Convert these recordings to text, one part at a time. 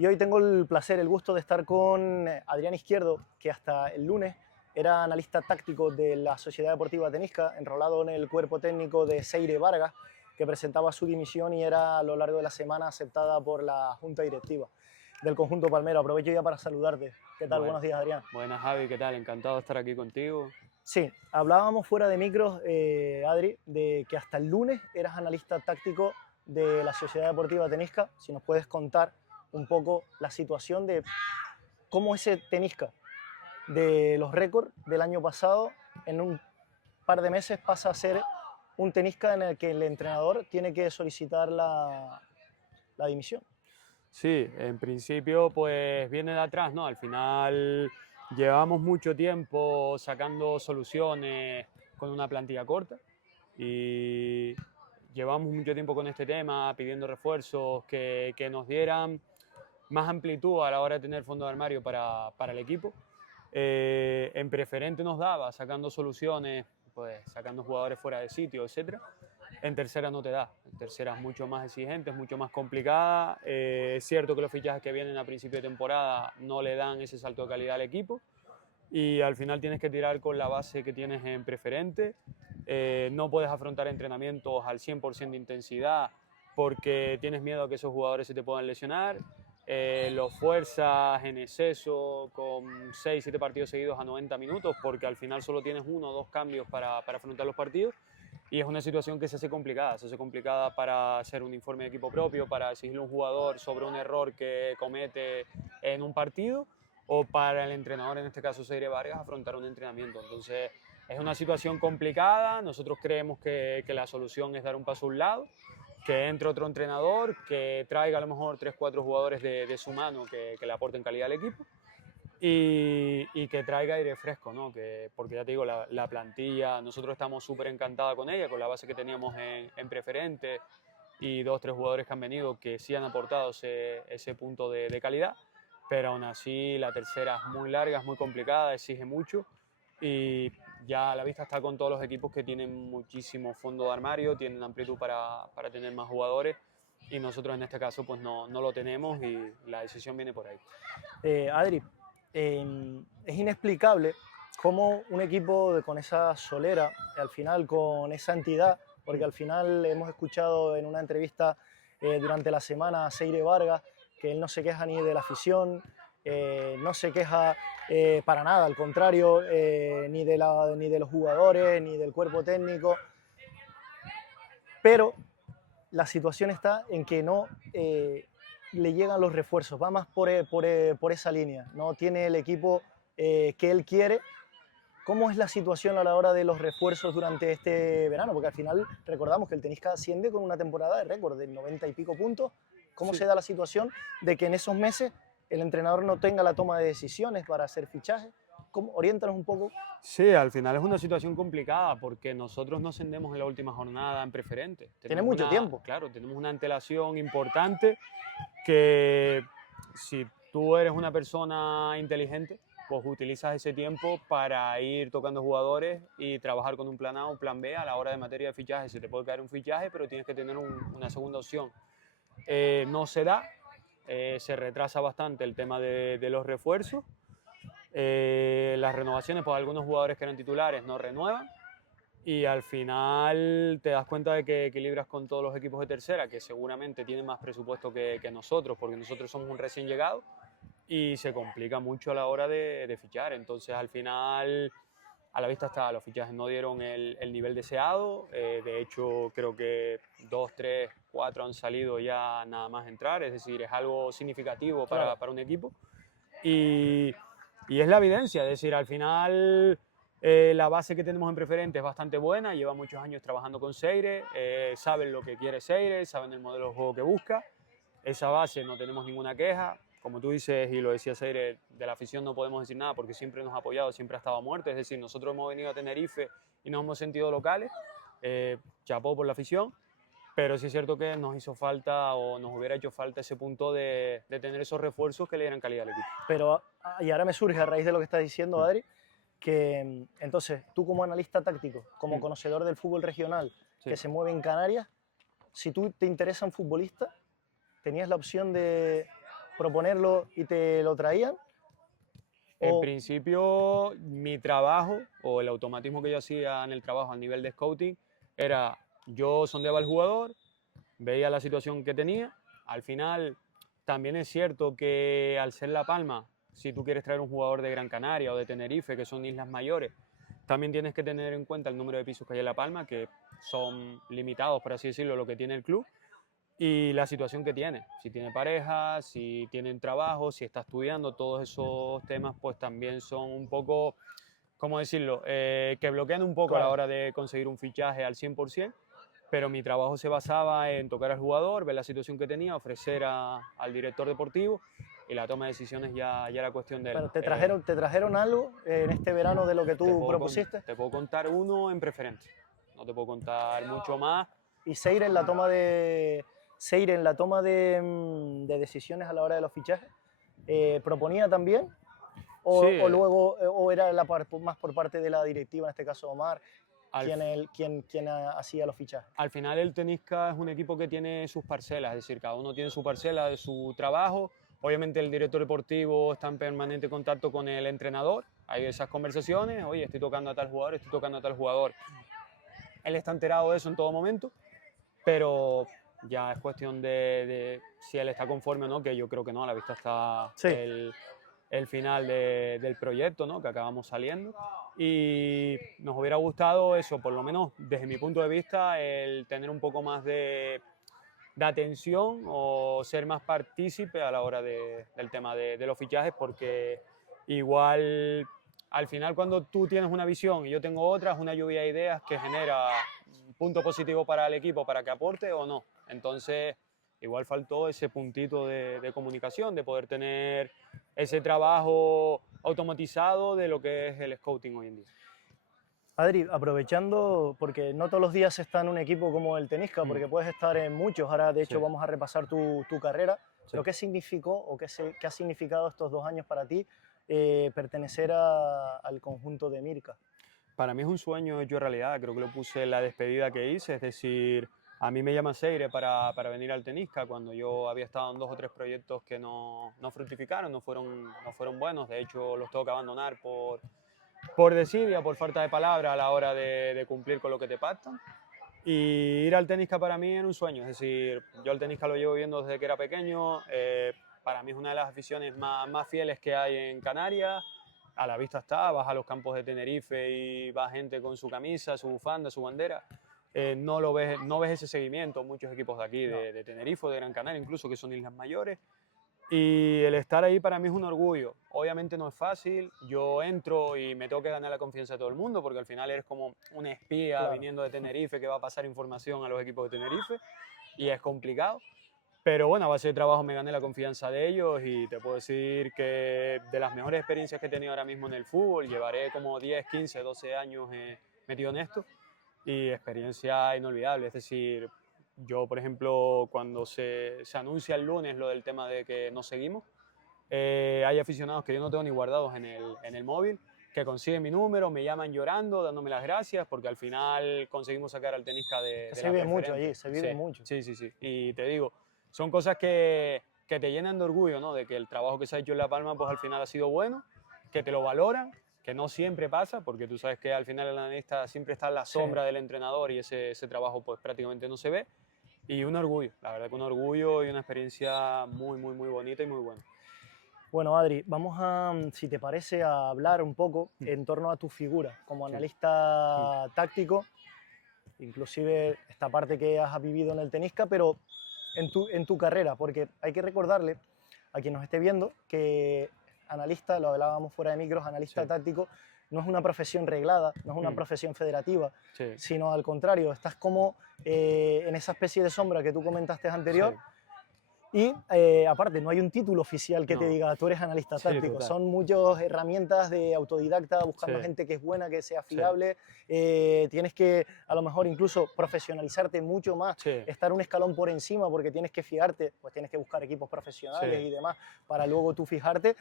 Y hoy tengo el placer, el gusto de estar con Adrián Izquierdo, que hasta el lunes era analista táctico de la Sociedad Deportiva Tenisca, enrolado en el cuerpo técnico de Seire Vargas, que presentaba su dimisión y era a lo largo de la semana aceptada por la Junta Directiva del conjunto Palmero. Aprovecho ya para saludarte. ¿Qué tal? Buenos días, Adrián. Buenas, Javi, ¿qué tal? Encantado de estar aquí contigo. Sí, hablábamos fuera de micros, Adri, de que hasta el lunes eras analista táctico de la Sociedad Deportiva Tenisca. Si nos puedes contar un poco la situación de cómo ese Tenisca de los récords del año pasado en un par de meses pasa a ser un Tenisca en el que el entrenador tiene que solicitar la dimisión. Sí, en principio pues viene de atrás, ¿no? Al final llevamos mucho tiempo sacando soluciones con una plantilla corta y llevamos mucho tiempo con este tema, pidiendo refuerzos que nos dieran más amplitud a la hora de tener fondo de armario para el equipo. En preferente nos daba, sacando soluciones, pues sacando jugadores fuera de sitio, etcétera. En tercera no te da, en tercera es mucho más exigente, es mucho más complicada. Es cierto que los fichajes que vienen a principio de temporada no le dan ese salto de calidad al equipo y al final tienes que tirar con la base que tienes en preferente. No puedes afrontar entrenamientos al 100% de intensidad porque tienes miedo a que esos jugadores se te puedan lesionar. Los fuerzas en exceso con 6-7 partidos seguidos a 90 minutos porque al final solo tienes 1 o 2 cambios para afrontar los partidos. Y es una situación que se hace complicada para hacer un informe de equipo propio, para exigirle a un jugador sobre un error que comete en un partido, o para el entrenador, en este caso Seire Vargas, afrontar un entrenamiento. Entonces es una situación complicada, nosotros creemos que la solución es dar un paso a un lado, que entre otro entrenador, que traiga a lo mejor 3-4 jugadores de su mano que le aporten calidad al equipo. Y que traiga aire fresco, ¿no? Porque ya te digo, la plantilla, nosotros estamos súper encantados con ella, con la base que teníamos en preferente y 2-3 jugadores que han venido que sí han aportado ese punto de calidad, pero aún así la tercera es muy larga, es muy complicada, exige mucho y ya a la vista está con todos los equipos que tienen muchísimo fondo de armario, tienen amplitud para tener más jugadores y nosotros en este caso pues no lo tenemos y la decisión viene por ahí. Adri, es inexplicable cómo un equipo con esa solera, al final con esa entidad, porque al final hemos escuchado en una entrevista durante la semana a Seire Vargas que él no se queja ni de la afición, no se queja para nada, al contrario, ni de los jugadores, ni del cuerpo técnico, pero la situación está en que no le llegan los refuerzos, va más por esa línea, no tiene el equipo que él quiere. ¿Cómo es la situación a la hora de los refuerzos durante este verano? Porque al final recordamos que el Tenisca asciende con una temporada de récord de 90 y pico puntos. ¿Cómo se da la situación de que en esos meses el entrenador no tenga la toma de decisiones para hacer fichajes? Oriéntanos un poco. Sí, al final es una situación complicada porque nosotros no ascendemos en la última jornada en preferente. Tiene mucho tiempo. Claro, tenemos una antelación importante que si tú eres una persona inteligente, pues utilizas ese tiempo para ir tocando jugadores y trabajar con un plan A o un plan B a la hora de materia de fichaje. Se te puede caer un fichaje, pero tienes que tener una segunda opción. No se da, se retrasa bastante el tema de los refuerzos. Las renovaciones, pues algunos jugadores que eran titulares no renuevan y al final te das cuenta de que equilibras con todos los equipos de tercera que seguramente tienen más presupuesto que nosotros porque nosotros somos un recién llegado y se complica mucho a la hora de fichar. Entonces al final a la vista está, los fichajes no dieron el nivel deseado, de hecho creo que 2, 3, 4 han salido ya nada más entrar, es decir, es algo significativo Claro. para un equipo y es la evidencia, es decir, al final la base que tenemos en preferente es bastante buena, lleva muchos años trabajando con Seire, saben lo que quiere Seire, saben el modelo de juego que busca, esa base no tenemos ninguna queja, como tú dices y lo decía Seire, de la afición no podemos decir nada porque siempre nos ha apoyado, siempre ha estado a muerte, es decir, nosotros hemos venido a Tenerife y nos hemos sentido locales, chapó por la afición, pero sí es cierto que nos hizo falta o nos hubiera hecho falta ese punto de tener esos refuerzos que le dieran calidad al equipo. Pero, y ahora me surge a raíz de lo que estás diciendo, Adri, que entonces tú como analista táctico, como conocedor del fútbol regional que se mueve en Canarias, si tú te interesa un futbolista, tenías la opción de proponerlo y te lo traían? En O- principio, mi trabajo o el automatismo que yo hacía en el trabajo a nivel de scouting era yo sondeaba al jugador, veía la situación que tenía. Al final, también es cierto que al ser La Palma, si tú quieres traer un jugador de Gran Canaria o de Tenerife, que son islas mayores, también tienes que tener en cuenta el número de pisos que hay en La Palma, que son limitados, por así decirlo, lo que tiene el club, y la situación que tiene. Si tiene pareja, si tienen trabajo, si está estudiando, todos esos temas pues también son un poco, ¿cómo decirlo?, que bloquean un poco a la Claro. hora de conseguir un fichaje al 100%, pero mi trabajo se basaba en tocar al jugador, ver la situación que tenía, ofrecer al director deportivo, y la toma de decisiones ya era cuestión de él. Bueno, ¿te trajeron algo en este verano de lo que tú propusiste? Te puedo contar uno en preferente, no te puedo contar mucho más. Y Seire en la toma de decisiones a la hora de los fichajes, ¿proponía también? Sí, O luego, o era más por parte de la directiva, en este caso Omar, al, quien hacía los fichajes? al final el Tenisca es un equipo que tiene sus parcelas, es decir, cada uno tiene su parcela de su trabajo. Obviamente el director deportivo está en permanente contacto con el entrenador, hay esas conversaciones, oye, estoy tocando a tal jugador, estoy tocando a tal jugador. Él está enterado de eso en todo momento, pero ya es cuestión de si él está conforme o no, que yo creo que no, a la vista está Sí. el final del proyecto, ¿no?, que acabamos saliendo, y nos hubiera gustado eso, por lo menos desde mi punto de vista, el tener un poco más de atención o ser más partícipe a la hora del tema de los fichajes, porque igual al final cuando tú tienes una visión y yo tengo otra, es una lluvia de ideas que genera un punto positivo para el equipo para que aporte o no. Entonces igual faltó ese puntito de comunicación, de poder tener ese trabajo automatizado de lo que es el scouting hoy en día. Adri, aprovechando, porque no todos los días se está en un equipo como el Tenisca, porque puedes estar en muchos, ahora de hecho Sí. vamos a repasar tu carrera, Sí. lo que significó o qué ha significado estos 2 años para ti pertenecer al conjunto de Mirka. Para mí es un sueño hecho realidad, creo que lo puse en la despedida que hice, es decir, a mí me llama Seire para venir al Tenisca cuando yo había estado en 2 o 3 proyectos que no fructificaron, no fueron buenos, de hecho los tengo que abandonar por desidia, por falta de palabra a la hora de cumplir con lo que te pactan. Y ir al Tenisca para mí era un sueño, es decir, yo el Tenisca lo llevo viendo desde que era pequeño, para mí es una de las aficiones más fieles que hay en Canarias. A la vista está, vas a los campos de Tenerife y va gente con su camisa, su bufanda, su bandera. No ves ese seguimiento, muchos equipos de aquí, de Tenerife o de Gran Canaria, incluso, que son islas mayores. Y el estar ahí para mí es un orgullo. Obviamente no es fácil, yo entro y me tengo que ganar la confianza de todo el mundo, porque al final eres como un espía, claro, viniendo de Tenerife que va a pasar información a los equipos de Tenerife, y es complicado. Pero bueno, a base de trabajo me gané la confianza de ellos y te puedo decir que de las mejores experiencias que he tenido ahora mismo en el fútbol, llevaré como 10, 15, 12 años metido en esto, y experiencia inolvidable. Es decir, yo, por ejemplo, cuando se anuncia el lunes lo del tema de que nos seguimos, hay aficionados que yo no tengo ni guardados en el móvil, que consiguen mi número, me llaman llorando, dándome las gracias, porque al final conseguimos sacar al Tenisca de Se la vive mucho preferente. allí, se vive Sí, mucho. Sí, sí, sí. Y te digo, son cosas que te llenan de orgullo, ¿no? De que el trabajo que se ha hecho en La Palma, pues al final ha sido bueno, que te lo valoran, que no siempre pasa, porque tú sabes que al final el analista siempre está en la sombra, sí, del entrenador, y ese trabajo pues prácticamente no se ve. Y un orgullo, la verdad que un orgullo y una experiencia muy, muy, muy bonita y muy buena. Bueno, Adri, vamos a, si te parece, a hablar un poco en torno a tu figura como analista táctico, inclusive esta parte que has vivido en el Tenisca, pero en tu carrera, porque hay que recordarle a quien nos esté viendo que analista, lo hablábamos fuera de micros, analista táctico no es una profesión reglada, no es una profesión federativa, sino al contrario, estás como en esa especie de sombra que tú comentaste anterior. Y aparte, no hay un título oficial que te diga tú eres analista táctico. Total. Son muchas herramientas de autodidacta, buscando gente que es buena, que sea fiable. Tienes que, a lo mejor, incluso profesionalizarte mucho más, estar un escalón por encima, porque tienes que fijarte, pues tienes que buscar equipos profesionales y demás para luego tú fijarte.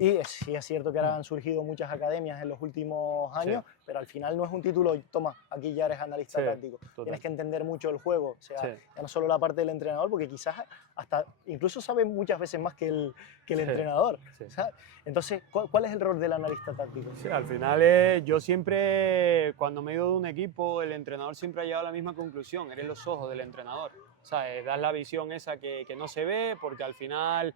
Y sí es cierto que ahora han surgido muchas academias en los últimos años, Sí. pero al final no es un título, toma, aquí ya eres analista Sí, táctico. total. Tienes que entender mucho el juego, o sea, Sí. ya no solo la parte del entrenador, porque quizás hasta incluso sabe muchas veces más que el Sí, entrenador. sí. ¿Sabes? Entonces, ¿cuál es el rol del analista táctico? Sí, al final yo siempre, cuando me he ido de un equipo, el entrenador siempre ha llegado a la misma conclusión, eres los ojos del entrenador. ¿Sabes? Das la visión esa que no se ve, porque al final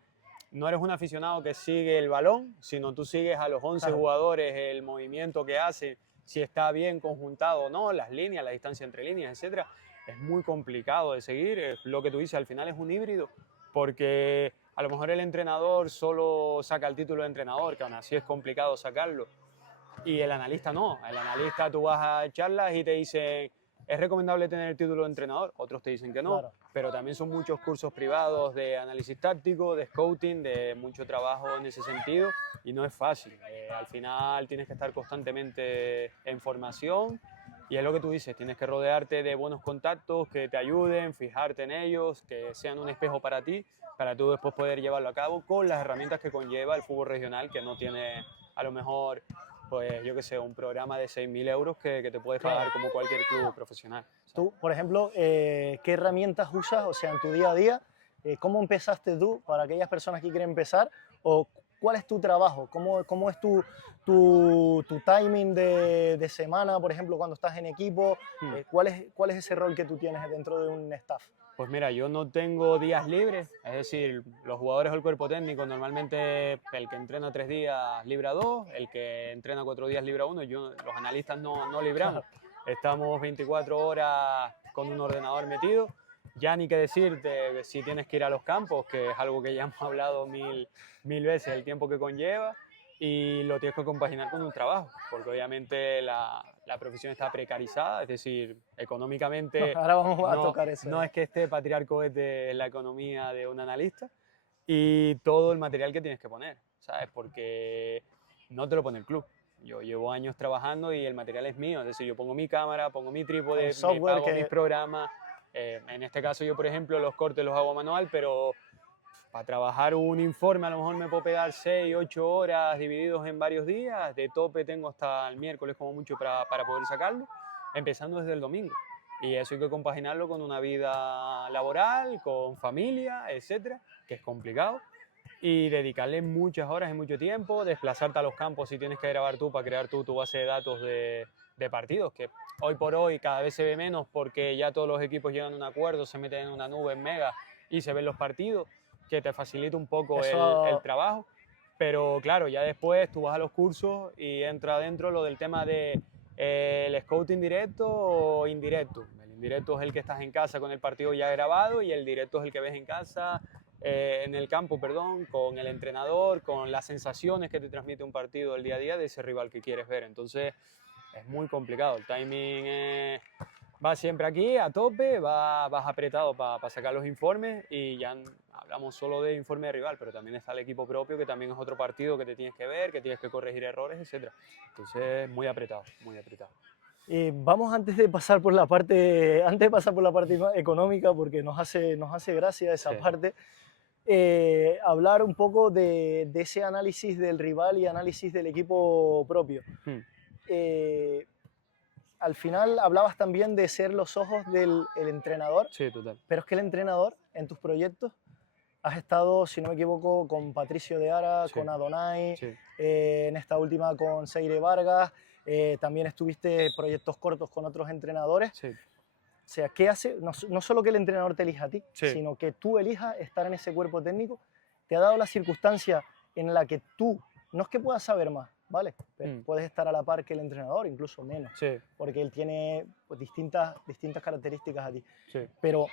no eres un aficionado que sigue el balón, sino tú sigues a los 11 Claro. jugadores, el movimiento que hacen, si está bien conjuntado o no, las líneas, la distancia entre líneas, etc. Es muy complicado de seguir, es lo que tú dices, al final es un híbrido, porque a lo mejor el entrenador solo saca el título de entrenador, que aún así es complicado sacarlo, y el analista no. El analista tú vas a charlas y te dicen, ¿es recomendable tener el título de entrenador? Otros te dicen que no, Claro. pero también son muchos cursos privados de análisis táctico, de scouting, de mucho trabajo en ese sentido, y no es fácil. Al final tienes que estar constantemente en formación, y es lo que tú dices, tienes que rodearte de buenos contactos que te ayuden, fijarte en ellos, que sean un espejo para ti, para tú después poder llevarlo a cabo con las herramientas que conlleva el fútbol regional, que no tiene a lo mejor, pues yo qué sé, un programa de 6.000 euros que te puedes pagar como cualquier club profesional. Tú, por ejemplo, ¿qué herramientas usas, o sea, en tu día a día? ¿Cómo empezaste tú para aquellas personas que quieren empezar? ¿O cuál es tu trabajo? ¿Cómo es tu timing de semana, por ejemplo, cuando estás en equipo? ¿Cuál es ese rol que tú tienes dentro de un staff? Pues mira, yo no tengo días libres, es decir, los jugadores o el cuerpo técnico normalmente el que entrena 3 días libra 2, el que entrena 4 días libra 1, los analistas no libramos. Estamos 24 horas con un ordenador metido, ya ni que decirte si tienes que ir a los campos, que es algo que ya hemos hablado mil veces, el tiempo que conlleva, y lo tienes que compaginar con un trabajo, porque obviamente la profesión está precarizada, es decir, económicamente Ahora vamos a tocar eso. no es que esté para tirar cohetes en la economía de un analista, y todo el material que tienes que poner, ¿sabes? Porque no te lo pone el club. Yo llevo años trabajando y el material es mío, es decir, yo pongo mi cámara, pongo mi trípode, El software me pago mis programas. En este caso yo, por ejemplo, los cortes los hago a manual, pero para trabajar un informe a lo mejor me puedo pegar 6, 8 horas divididos en varios días. De tope tengo hasta el miércoles como mucho para poder sacarlo, empezando desde el domingo. Y eso hay que compaginarlo con una vida laboral, con familia, etcétera, que es complicado. Y dedicarle muchas horas y mucho tiempo, desplazarte a los campos si tienes que grabar tú para crear tu base de datos de partidos, que hoy por hoy cada vez se ve menos porque ya todos los equipos llegan a un acuerdo, se meten en una nube en Mega y se ven los partidos, que te facilita un poco el trabajo. Pero claro, ya después tú vas a los cursos y entra dentro lo del tema de el scouting directo o indirecto. El indirecto es el que estás en casa con el partido ya grabado, y el directo es el que ves en casa, en el campo, perdón, con el entrenador, con las sensaciones que te transmite un partido el día a día de ese rival que quieres ver. Entonces es muy complicado, el timing va siempre aquí a tope, vas apretado para sacar los informes, y ya hablamos solo de informe de rival, pero también está el equipo propio, que también es otro partido que te tienes que ver, que tienes que corregir errores, etc. Entonces muy apretado, muy apretado. Vamos antes de pasar por la parte económica, porque nos hace gracia esa parte, hablar un poco de ese análisis del rival y análisis del equipo propio. Al final hablabas también de ser los ojos del entrenador. Sí, total. Pero es que el entrenador en tus proyectos has estado, si no me equivoco, con Patricio de Ara, Sí. con Adonai, Sí. en esta última con Seire Vargas, también estuviste proyectos cortos con otros entrenadores. Sí. O sea, ¿qué hace? No solo que el entrenador te elija a ti, Sí. sino que tú elijas estar en ese cuerpo técnico. Te ha dado la circunstancia en la que tú, no es que puedas saber más, ¿vale? Pero puedes estar a la par que el entrenador, incluso menos, Sí. porque él tiene pues, distintas características a ti. Sí. Pero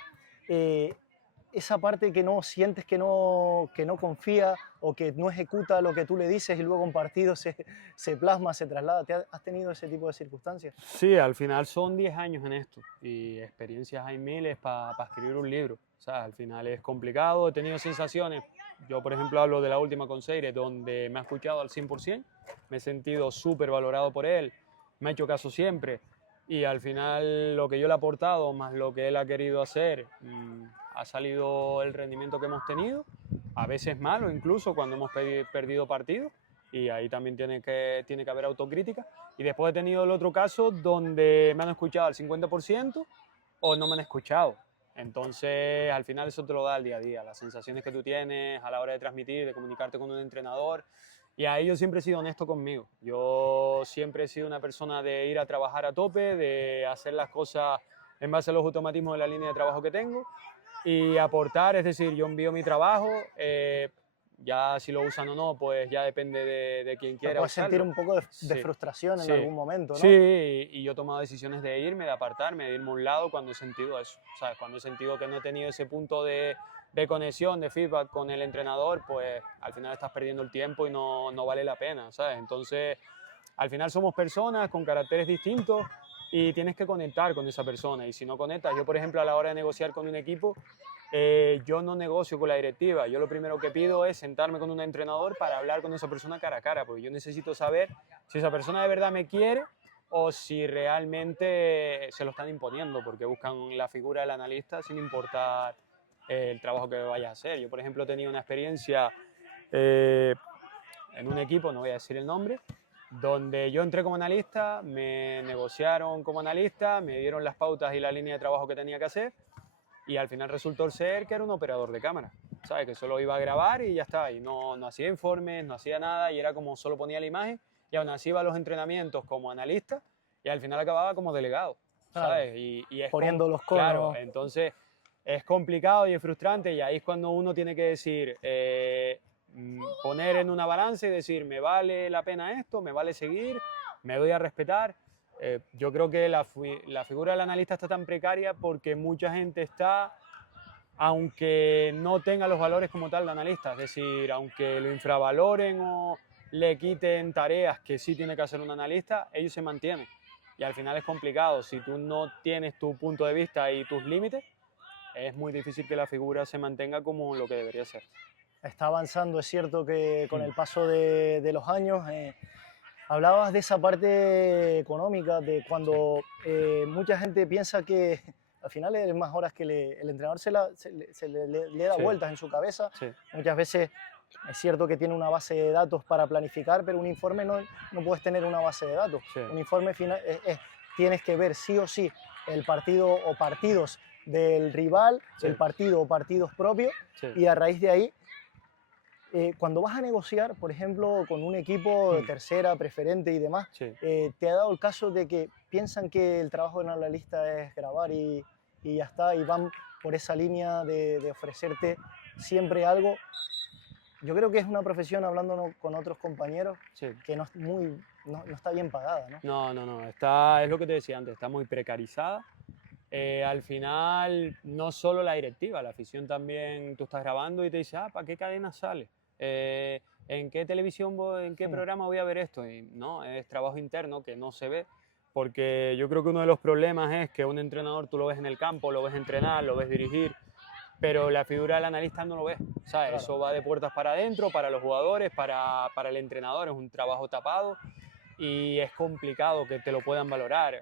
esa parte que no sientes que no confía o que no ejecuta lo que tú le dices y luego en partido se plasma, se traslada. ¿Has tenido ese tipo de circunstancias? Sí, al final son 10 años en esto y experiencias hay miles para escribir un libro. O sea, al final es complicado, he tenido sensaciones. Yo, por ejemplo, hablo de la última con Seire, donde me ha escuchado al 100%, me he sentido súper valorado por él, me ha hecho caso siempre, y al final lo que yo le he aportado más lo que él ha querido hacer, ha salido el rendimiento que hemos tenido. a veces malo incluso cuando hemos perdido partidos, y ahí también tiene que haber autocrítica. Y después he tenido el otro caso donde me han escuchado al 50% o no me han escuchado. Entonces, al final eso te lo da el día a día, las sensaciones que tú tienes a la hora de transmitir, de comunicarte con un entrenador. Y ahí yo siempre he sido honesto conmigo. Yo siempre he sido una persona de ir a trabajar a tope, de hacer las cosas en base a los automatismos de la línea de trabajo que tengo y aportar, es decir, yo envío mi trabajo, ya si lo usan o no, pues ya depende de quien quiera Puedes usarlo. sentir un poco de Sí. frustración en Sí. algún momento, ¿no? Sí, y yo he tomado decisiones de irme, de apartarme, de irme a un lado cuando he sentido eso, ¿sabes? Cuando he sentido que no he tenido ese punto de conexión, de feedback con el entrenador, pues al final estás perdiendo el tiempo y no vale la pena, ¿sabes? Entonces, al final somos personas con caracteres distintos y tienes que conectar con esa persona. Y si no conectas, yo por ejemplo a la hora de negociar con un equipo, yo no negocio con la directiva. Yo lo primero que pido es sentarme con un entrenador para hablar con esa persona cara a cara, porque yo necesito saber si esa persona de verdad me quiere o si realmente se lo están imponiendo, porque buscan la figura del analista sin importar el trabajo que vaya a hacer. Yo por ejemplo tenía una experiencia en un equipo, no voy a decir el nombre, donde yo entré como analista, me negociaron como analista, me dieron las pautas y la línea de trabajo que tenía que hacer y al final resultó ser que era un operador de cámara, ¿sabes? Que solo iba a grabar y ya está, y no hacía informes, no hacía nada y era como solo ponía la imagen y aún así iba a los entrenamientos como analista y al final acababa como delegado, ¿sabes? Claro. Y es Poniendo los conos. Claro, entonces es complicado y es frustrante y ahí es cuando uno tiene que decir... poner en una balanza y decir, ¿me vale la pena esto? ¿Me vale seguir? ¿Me doy a respetar? Yo creo que la figura del analista está tan precaria porque mucha gente está, aunque no tenga los valores como tal de analista, es decir, aunque lo infravaloren o le quiten tareas que sí tiene que hacer un analista, ellos se mantienen. Y al final es complicado, si tú no tienes tu punto de vista y tus límites, es muy difícil que la figura se mantenga como lo que debería ser. Está avanzando, es cierto que con el paso de los años, hablabas de esa parte económica, de cuando mucha gente piensa que al final es más horas que el entrenador se le da Sí. vueltas en su cabeza. Sí. Muchas veces es cierto que tiene una base de datos para planificar, pero un informe no puedes tener una base de datos. Sí. Un informe final tienes que ver sí o sí el partido o partidos del rival, Sí. el partido o partidos propios, Sí. y a raíz de ahí cuando vas a negociar, por ejemplo, con un equipo de tercera, preferente y demás, Sí. ¿te ha dado el caso de que piensan que el trabajo del analista es grabar y ya está, y van por esa línea de ofrecerte siempre algo? Yo creo que es una profesión, hablando con otros compañeros, Sí. que no está bien pagada, ¿no? No, es lo que te decía antes, está muy precarizada. Al final, no solo la directiva, la afición también, tú estás grabando y te dice, ¿para qué cadena sale? ¿En qué televisión, en qué programa voy a ver esto? Y no, es trabajo interno que no se ve, porque yo creo que uno de los problemas es que un entrenador tú lo ves en el campo, lo ves entrenar, lo ves dirigir, pero la figura del analista no lo ves, ¿sabes? Claro. Eso va de puertas para adentro, para los jugadores, para el entrenador, es un trabajo tapado y es complicado que te lo puedan valorar.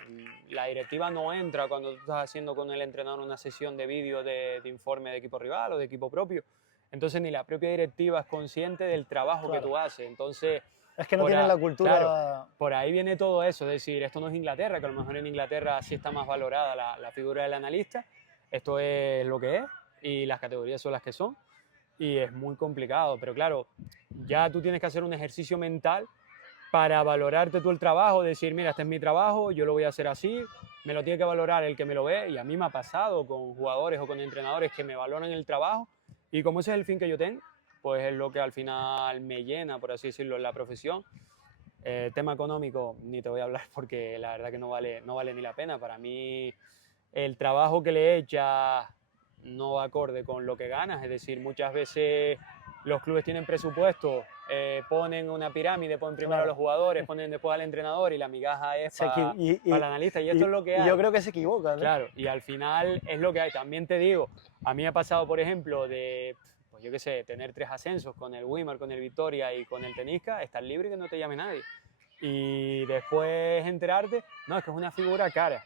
La directiva no entra cuando tú estás haciendo con el entrenador una sesión de vídeo de informe de equipo rival o de equipo propio. Entonces ni la propia directiva es consciente del trabajo que tú haces. Entonces, es que no tienen la cultura... Claro, por ahí viene todo eso, es decir, esto no es Inglaterra, que a lo mejor en Inglaterra sí está más valorada la figura del analista. Esto es lo que es y las categorías son las que son y es muy complicado. Pero claro, ya tú tienes que hacer un ejercicio mental para valorarte tú el trabajo, decir, mira, este es mi trabajo, yo lo voy a hacer así, me lo tiene que valorar el que me lo ve, y a mí me ha pasado con jugadores o con entrenadores que me valoran el trabajo, y como ese es el fin que yo tengo, pues es lo que al final me llena, por así decirlo, en la profesión. Tema económico, ni te voy a hablar porque la verdad que no vale ni la pena. Para mí el trabajo que le echas no va acorde con lo que ganas, es decir, muchas veces los clubes tienen presupuesto, ponen una pirámide, ponen primero a los jugadores, ponen después al entrenador y la migaja es para el analista y esto es lo que hay. Yo creo que se equivocan, ¿no? Claro, y al final es lo que hay. También te digo, a mí me ha pasado, por ejemplo, de, pues yo qué sé, tener 3 ascensos con el Wimar, con el Victoria y con el Tenisca, estar libre y que no te llame nadie. Y después enterarte, no, es que es una figura cara.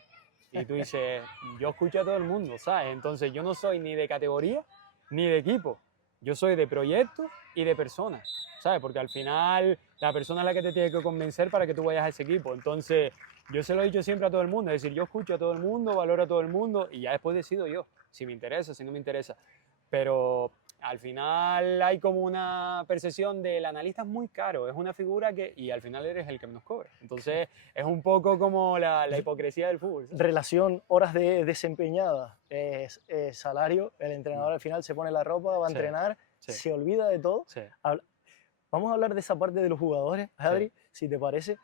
Y tú dices, yo escucho a todo el mundo, ¿sabes? Entonces yo no soy ni de categoría ni de equipo. Yo soy de proyectos y de personas, ¿sabes? Porque al final la persona es la que te tiene que convencer para que tú vayas a ese equipo. Entonces, yo se lo he dicho siempre a todo el mundo, es decir, yo escucho a todo el mundo, valoro a todo el mundo y ya después decido yo, si me interesa, si no me interesa. Pero al final hay como una percepción del analista es muy caro, es una figura que, y al final eres el que menos cobra. Entonces, es un poco como la hipocresía del fútbol, ¿sabes? Relación horas desempeñadas, salario, el entrenador al final se pone la ropa, va a Sí, entrenar, sí, se olvida de todo. sí, Vamos a hablar de esa parte de los jugadores, Adri, si te parece.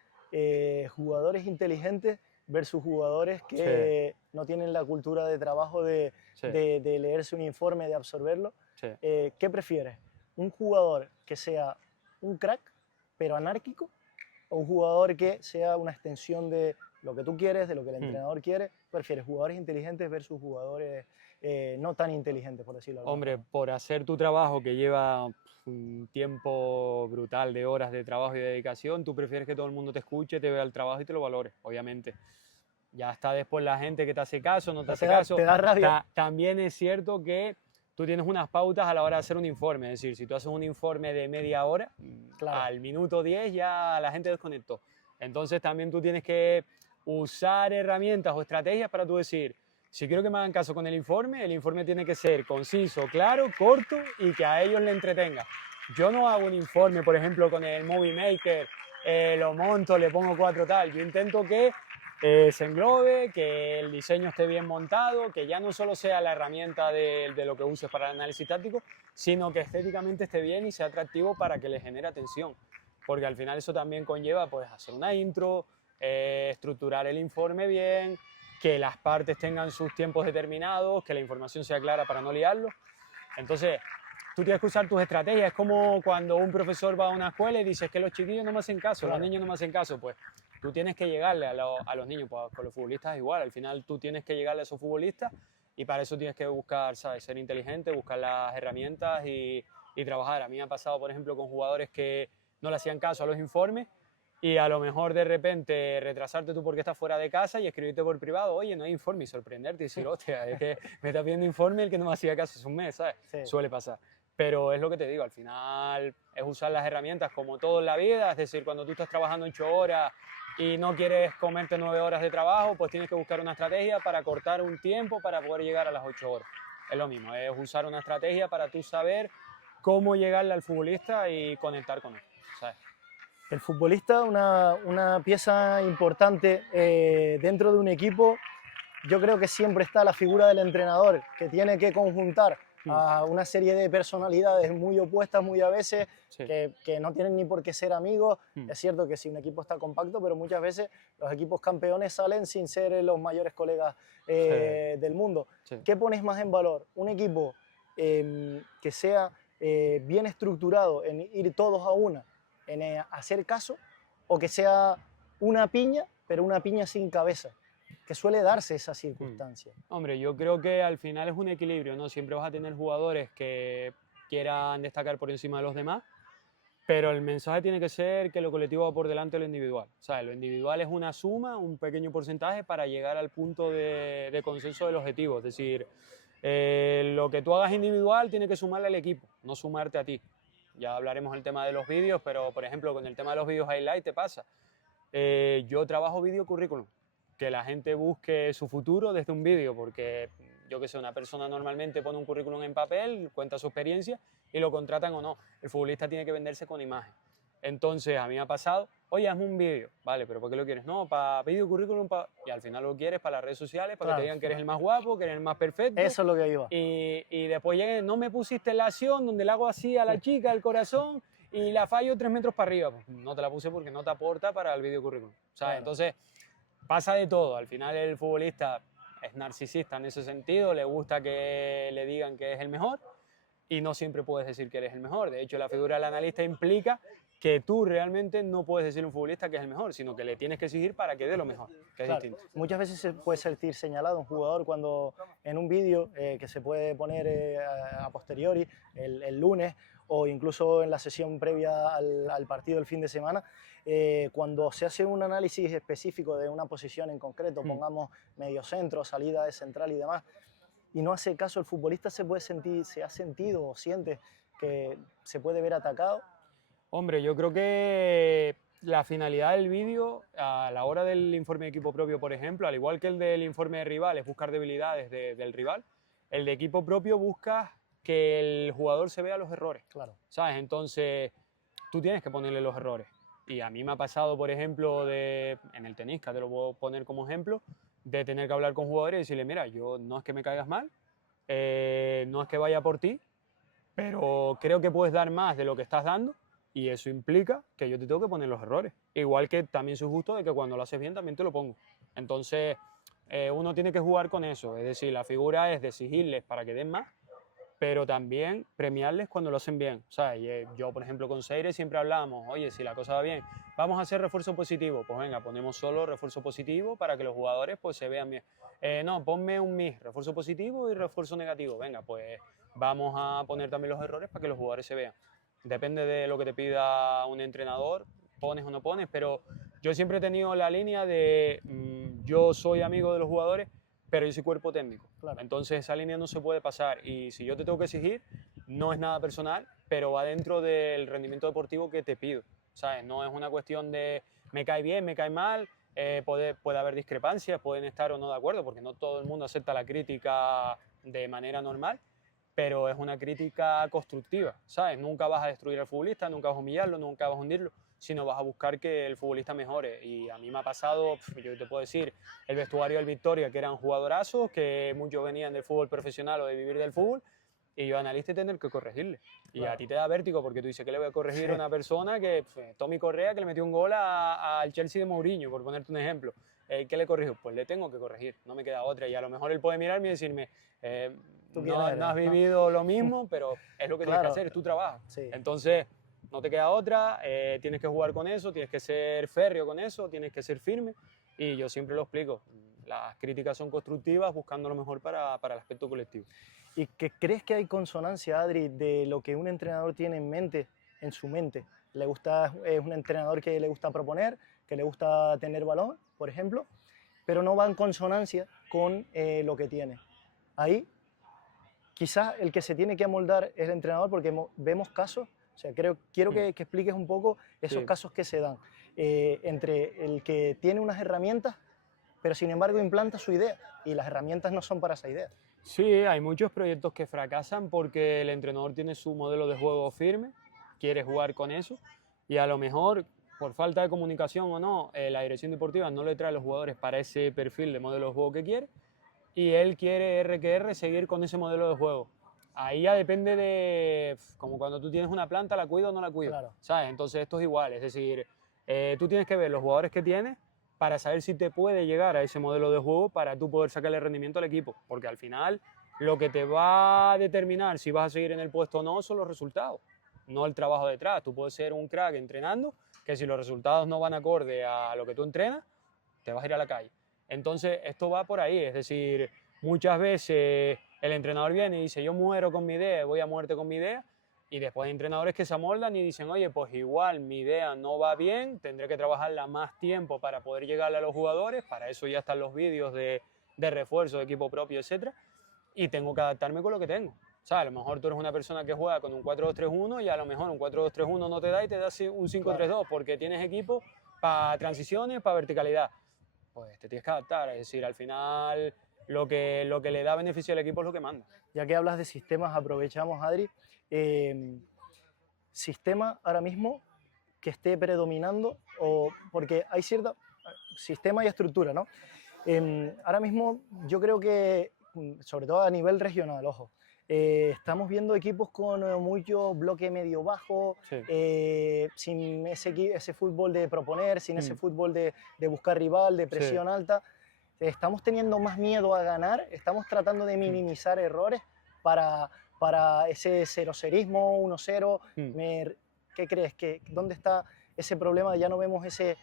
Jugadores inteligentes versus jugadores que no tienen la cultura de trabajo sí, de leerse un informe, de absorberlo. sí. ¿Qué prefieres? ¿Un jugador que sea un crack, pero anárquico? ¿O un jugador que sea una extensión de lo que tú quieres, de lo que el entrenador quiere? ¿Prefieres jugadores inteligentes versus jugadores no tan inteligentes, por decirlo de alguna Hombre, forma? por hacer tu trabajo que lleva un tiempo brutal de horas de trabajo y de dedicación, tú prefieres que todo el mundo te escuche, te vea el trabajo y te lo valore, obviamente. Ya está después la gente que te hace caso, no te hace caso. Te da rabia. También es cierto que tú tienes unas pautas a la hora de hacer un informe. Es decir, si tú haces un informe de media hora, Claro. al minuto 10 ya la gente desconectó. Entonces también tú tienes que usar herramientas o estrategias para tú decir, si quiero que me hagan caso con el informe tiene que ser conciso, claro, corto y que a ellos le entretenga. Yo no hago un informe, por ejemplo, con el Movie Maker, lo monto, le pongo 4 tal. Yo intento que se englobe, que el diseño esté bien montado, que ya no solo sea la herramienta de lo que uses para el análisis táctico, sino que estéticamente esté bien y sea atractivo para que le genere atención. Porque al final eso también conlleva pues, hacer una intro, estructurar el informe bien, que las partes tengan sus tiempos determinados, que la información sea clara para no liarlo. Entonces, tú tienes que usar tus estrategias. Es como cuando un profesor va a una escuela y dice que los chiquillos no me hacen caso, Claro. los niños no me hacen caso. Pues tú tienes que llegarle a los niños, pues con los futbolistas es igual. Al final tú tienes que llegarle a esos futbolistas y para eso tienes que buscar, ¿sabes? Ser inteligente, buscar las herramientas y trabajar. A mí me ha pasado, por ejemplo, con jugadores que no le hacían caso a los informes y a lo mejor de repente retrasarte tú porque estás fuera de casa y escribirte por privado, oye, no hay informe, y sorprenderte y decir, hostia, es que me está pidiendo informe el que no me hacía caso hace un mes, ¿sabes? Sí. Suele pasar. Pero es lo que te digo, al final es usar las herramientas como todo en la vida, es decir, cuando tú estás trabajando 8 horas y no quieres comerte 9 horas de trabajo, pues tienes que buscar una estrategia para cortar un tiempo para poder llegar a las 8 horas. Es lo mismo, es usar una estrategia para tú saber cómo llegarle al futbolista y conectar con él, ¿sabes? El futbolista, una pieza importante dentro de un equipo. Yo creo que siempre está la figura del entrenador, que tiene que conjuntar a una serie de personalidades muy opuestas, muy a veces, Sí. que no tienen ni por qué ser amigos. Mm. Es cierto que si un equipo está compacto, pero muchas veces los equipos campeones salen sin ser los mayores colegas del mundo. Sí. ¿Qué pones más en valor? ¿Un equipo que sea bien estructurado en ir todos a una, en hacer caso, o que sea una piña, pero una piña sin cabeza? Que suele darse esa circunstancia. Hombre, yo creo que al final es un equilibrio, ¿no? Siempre vas a tener jugadores que quieran destacar por encima de los demás, pero el mensaje tiene que ser que lo colectivo va por delante de lo individual. O sea, lo individual es una suma, un pequeño porcentaje para llegar al punto de consenso del objetivo. Es decir, lo que tú hagas individual tiene que sumarle al equipo, no sumarte a ti. Ya hablaremos del tema de los vídeos, pero por ejemplo, con el tema de los vídeos highlight te pasa. Yo trabajo vídeo currículum, que la gente busque su futuro desde un vídeo, porque yo que sé, una persona normalmente pone un currículum en papel, cuenta su experiencia y lo contratan o no. El futbolista tiene que venderse con imagen. Entonces, a mí me ha pasado, oye, hazme un vídeo, vale, pero ¿por qué lo quieres? No, para vídeo currículum, y al final lo quieres para las redes sociales, para que te digan que eres el más guapo, que eres el más perfecto. Eso es lo que iba. Y después lleguen, no me pusiste la acción donde le hago así a la chica, el corazón, y la fallo 3 metros para arriba. Pues no te la puse porque no te aporta para el vídeo currículum. ¿Sabes? Claro. Entonces, pasa de todo. Al final el futbolista es narcisista en ese sentido, le gusta que le digan que es el mejor y no siempre puedes decir que eres el mejor. De hecho, la figura del analista implica que tú realmente no puedes decir a un futbolista que es el mejor, sino que le tienes que exigir para que dé lo mejor, que es Claro, distinto. muchas veces se puede sentir señalado un jugador cuando en un vídeo que se puede poner a posteriori, el lunes, o incluso en la sesión previa al partido del fin de semana, cuando se hace un análisis específico de una posición en concreto, pongamos medio centro, salida de central y demás, y no hace caso el futbolista, se ha sentido o siente que se puede ver atacado? Hombre, yo creo que la finalidad del vídeo, a la hora del informe de equipo propio, por ejemplo, al igual que el del informe de rival, es buscar debilidades del rival, el de equipo propio busca que el jugador se vea los errores, Claro. ¿sabes? Entonces, tú tienes que ponerle los errores. Y a mí me ha pasado, por ejemplo, en el Tenisca, te lo puedo poner como ejemplo, de tener que hablar con jugadores y decirle, mira, yo no es que me caigas mal, no es que vaya por ti, pero creo que puedes dar más de lo que estás dando y eso implica que yo te tengo que poner los errores. Igual que también soy justo de que cuando lo haces bien también te lo pongo. Entonces, uno tiene que jugar con eso, es decir, la figura es de exigirles para que den más, pero también premiarles cuando lo hacen bien. O sea, yo, por ejemplo, con Seire siempre hablamos, oye, si la cosa va bien, vamos a hacer refuerzo positivo. Pues venga, ponemos solo refuerzo positivo para que los jugadores pues se vean bien. No, ponme un mix, refuerzo positivo y refuerzo negativo. Venga, pues vamos a poner también los errores para que los jugadores se vean. Depende de lo que te pida un entrenador, pones o no pones, pero yo siempre he tenido la línea de yo soy amigo de los jugadores, pero yo soy cuerpo técnico. Claro. Entonces esa línea no se puede pasar y si yo te tengo que exigir, no es nada personal, pero va dentro del rendimiento deportivo que te pido, ¿sabes? No es una cuestión de me cae bien, me cae mal, puede haber discrepancias, pueden estar o no de acuerdo, porque no todo el mundo acepta la crítica de manera normal, pero es una crítica constructiva, ¿sabes? Nunca vas a destruir al futbolista, nunca vas a humillarlo, nunca vas a hundirlo, sino vas a buscar que el futbolista mejore. Y a mí me ha pasado, yo te puedo decir, el vestuario del Victoria, que eran jugadorazos, que muchos venían del fútbol profesional o de vivir del fútbol, y yo analista y tener que corregirle. Y Claro. a ti te da vértigo porque tú dices que le voy a corregir a una persona que, Tommy Correa, que le metió un gol al Chelsea de Mourinho, por ponerte un ejemplo. ¿Qué le corrijo? Pues le tengo que corregir, no me queda otra. Y a lo mejor él puede mirarme y decirme, no has vivido lo mismo, pero es lo que tienes que hacer, es tu trabajo. Sí. Entonces, no te queda otra, tienes que jugar con eso, tienes que ser férreo con eso, tienes que ser firme. Y yo siempre lo explico, las críticas son constructivas buscando lo mejor para el aspecto colectivo. ¿Y qué crees que hay consonancia, Adri, de lo que un entrenador tiene en mente, en su mente? Es un entrenador que le gusta proponer, que le gusta tener balón, por ejemplo, pero no va en consonancia con lo que tiene. Ahí, quizás el que se tiene que amoldar es el entrenador, porque vemos casos, o sea, quiero que expliques un poco esos casos que se dan entre el que tiene unas herramientas, pero sin embargo implanta su idea, y las herramientas no son para esa idea. Sí, hay muchos proyectos que fracasan porque el entrenador tiene su modelo de juego firme, quiere jugar con eso y a lo mejor por falta de comunicación o no, la dirección deportiva no le trae a los jugadores para ese perfil de modelo de juego que quiere y él quiere R que R seguir con ese modelo de juego. Ahí ya depende de, como cuando tú tienes una planta, ¿la cuido o no la cuido? Claro. ¿Sabes? Entonces esto es igual, es decir, tú tienes que ver los jugadores que tienes para saber si te puede llegar a ese modelo de juego para tú poder sacarle rendimiento al equipo. Porque al final lo que te va a determinar si vas a seguir en el puesto o no son los resultados, no el trabajo detrás. Tú puedes ser un crack entrenando, que si los resultados no van acorde a lo que tú entrenas, te vas a ir a la calle. Entonces esto va por ahí, es decir, muchas veces el entrenador viene y dice yo muero con mi idea, voy a muerte con mi idea, y después hay entrenadores que se amoldan y dicen, oye, pues igual mi idea no va bien, tendré que trabajarla más tiempo para poder llegarle a los jugadores, para eso ya están los vídeos de refuerzo, de equipo propio, etc. Y tengo que adaptarme con lo que tengo. O sea, a lo mejor tú eres una persona que juega con un 4-2-3-1 y a lo mejor un 4-2-3-1 no te da y te da un 5-3-2 porque tienes equipo para transiciones, para verticalidad. Pues te tienes que adaptar, es decir, al final lo que le da beneficio al equipo es lo que manda. Ya que hablas de sistemas, aprovechamos, Adri. Sistema ahora mismo que esté predominando, porque hay cierto sistema y estructura, ¿no? Ahora mismo yo creo que, sobre todo a nivel regional, ojo, estamos viendo equipos con mucho bloque medio-bajo, sin ese fútbol de proponer, sin ese fútbol de buscar rival, de presión alta. Estamos teniendo más miedo a ganar, estamos tratando de minimizar errores para ese 0-0ismo, 1-0. ¿Qué crees? ¿Dónde está ese problema? Ya no vemos ese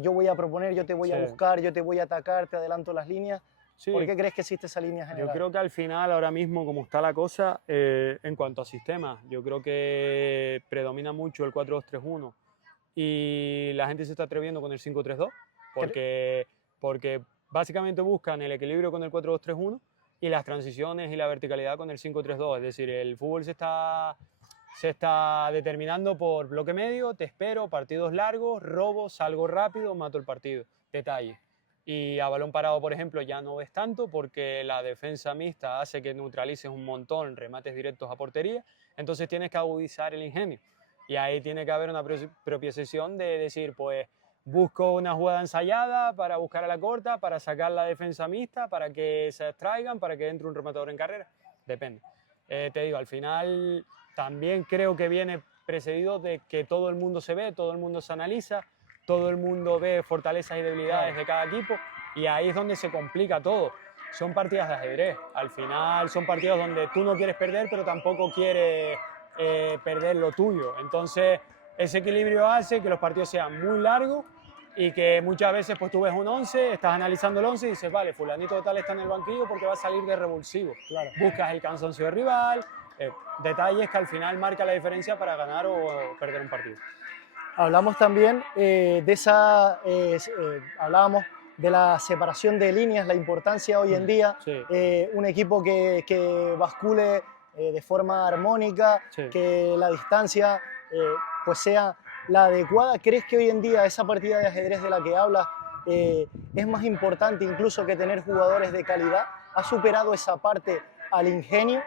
yo voy a proponer, yo te voy a buscar, yo te voy a atacar, te adelanto las líneas. ¿Por qué crees que existe esa línea general? Yo creo que al final, ahora mismo, como está la cosa, en cuanto a sistemas, yo creo que predomina mucho el 4-2-3-1 y la gente se está atreviendo con el 5-3-2 porque básicamente buscan el equilibrio con el 4-2-3-1 y las transiciones y la verticalidad con el 5-3-2. Es decir, el fútbol se está se está determinando por bloque medio, te espero, partidos largos, robo, salgo rápido, mato el partido. Detalle. Y a balón parado, por ejemplo, ya no ves tanto porque la defensa mixta hace que neutralices un montón remates directos a portería, entonces tienes que agudizar el ingenio. Y ahí tiene que haber una propiciación de decir, pues busco una jugada ensayada para buscar a la corta, para sacar la defensa mixta, para que se extraigan, para que entre un rematador en carrera. Depende. Te digo, al final también creo que viene precedido de que todo el mundo se ve, todo el mundo se analiza, todo el mundo ve fortalezas y debilidades de cada equipo y ahí es donde se complica todo. Son partidas de ajedrez. Al final son partidos donde tú no quieres perder, pero tampoco quieres perder lo tuyo. Entonces, ese equilibrio hace que los partidos sean muy largos y que muchas veces pues tú ves un 11, estás analizando el 11 y dices, vale, fulanito de tal está en el banquillo porque va a salir de revulsivo. Claro. Buscas el cansancio del rival, detalles que al final marcan la diferencia para ganar o perder un partido. Hablamos también de esa, hablábamos de la separación de líneas, la importancia hoy en día, sí. Un equipo que bascule de forma armónica, sí. Que la distancia pues sea la adecuada. ¿Crees que hoy en día esa partida de ajedrez de la que hablas es más importante incluso que tener jugadores de calidad? ¿Ha superado esa parte al ingenio?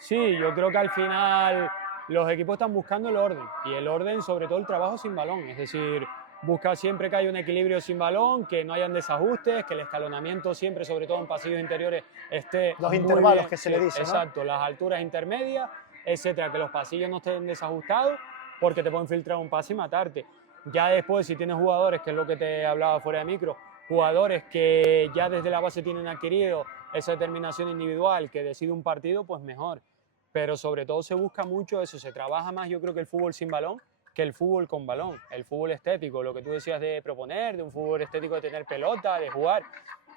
Sí, yo creo que al final los equipos están buscando el orden y el orden, sobre todo el trabajo sin balón, es decir, busca siempre que haya un equilibrio sin balón, que no hayan desajustes, que el escalonamiento siempre, sobre todo en pasillos interiores, esté los intervalos bien, que se sí, le dice, exacto, ¿no? Las alturas intermedias, etcétera, que los pasillos no estén desajustados porque te pueden filtrar un pase y matarte. Ya después, si tienes jugadores, que es lo que te hablaba fuera de micro, jugadores que ya desde la base tienen adquirido esa determinación individual, que decide un partido, pues mejor. Pero sobre todo se busca mucho eso, se trabaja más yo creo que el fútbol sin balón que el fútbol con balón, el fútbol estético, lo que tú decías de proponer, de un fútbol estético de tener pelota, de jugar.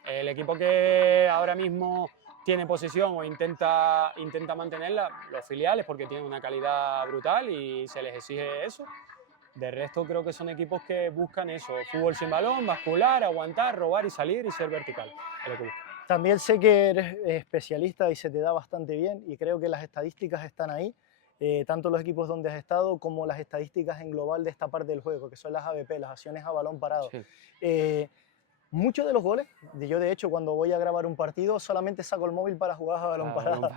El equipo que ahora mismo tiene posesión o intenta mantenerla, los filiales, porque tienen una calidad brutal y se les exige eso. De resto creo que son equipos que buscan eso, fútbol sin balón, bascular, aguantar, robar y salir y ser vertical. Es lo que buscan. También sé que eres especialista y se te da bastante bien y creo que las estadísticas están ahí, tanto los equipos donde has estado como las estadísticas en global de esta parte del juego, que son las ABP, las acciones a balón parado. Sí. Muchos de los goles, yo de hecho cuando voy a grabar un partido solamente saco el móvil para jugar a balón parado,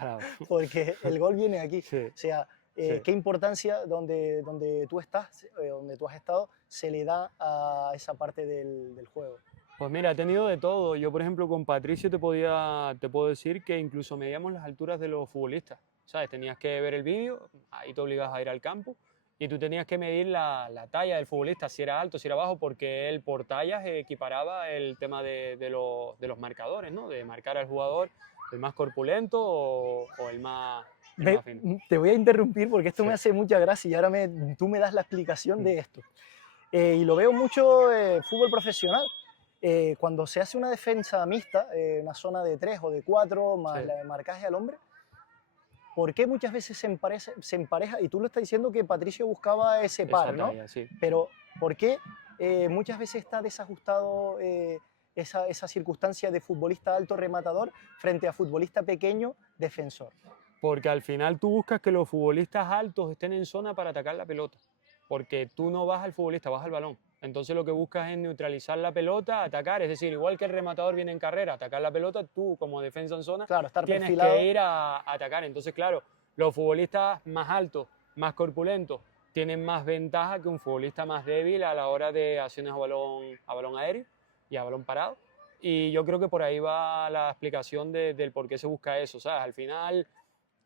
porque el gol viene aquí. Sí. O sea, sí. ¿Qué importancia donde tú estás, donde tú has estado, se le da a esa parte del juego? Pues mira, he tenido de todo. Yo, por ejemplo, con Patricio te puedo decir que incluso medíamos las alturas de los futbolistas. ¿Sabes? Tenías que ver el vídeo, ahí te obligabas a ir al campo y tú tenías que medir la talla del futbolista, si era alto, si era bajo, porque él por tallas equiparaba el tema de los marcadores, ¿no? De marcar al jugador el más corpulento o el más fino. Te voy a interrumpir porque esto me hace mucha gracia y ahora tú me das la explicación de esto. Y lo veo mucho en fútbol profesional. Cuando se hace una defensa mixta, una zona de 3 o de 4, más el marcaje al hombre, ¿por qué muchas veces se empareja? Y tú lo estás diciendo que Patricio buscaba ese par, ¿no? Talla, sí. Pero ¿por qué muchas veces está desajustado esa circunstancia de futbolista alto rematador frente a futbolista pequeño defensor? Porque al final tú buscas que los futbolistas altos estén en zona para atacar la pelota. Porque tú no vas al futbolista, vas al balón. Entonces lo que buscas es neutralizar la pelota, atacar, es decir, igual que el rematador viene en carrera, atacar la pelota, tú como defensa en zona tienes perfilado. Que ir a atacar. Entonces, claro, los futbolistas más altos, más corpulentos, tienen más ventaja que un futbolista más débil a la hora de acciones a balón aéreo y a balón parado. Y yo creo que por ahí va la explicación del por qué se busca eso, ¿sabes? Al final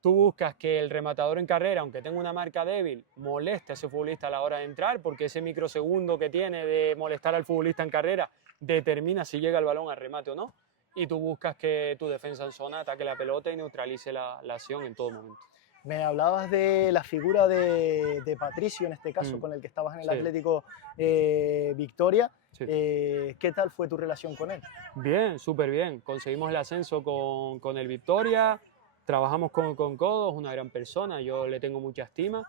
tú buscas que el rematador en carrera, aunque tenga una marca débil, moleste a ese futbolista a la hora de entrar, porque ese microsegundo que tiene de molestar al futbolista en carrera determina si llega el balón al remate o no. Y tú buscas que tu defensa en zona ataque la pelota y neutralice la acción en todo momento. Me hablabas de la figura de Patricio, en este caso, con el que estabas en el Atlético Victoria. Sí. ¿Qué tal fue tu relación con él? Bien, súper bien. Conseguimos el ascenso con el Victoria. Trabajamos con Codos, una gran persona, yo le tengo mucha estima.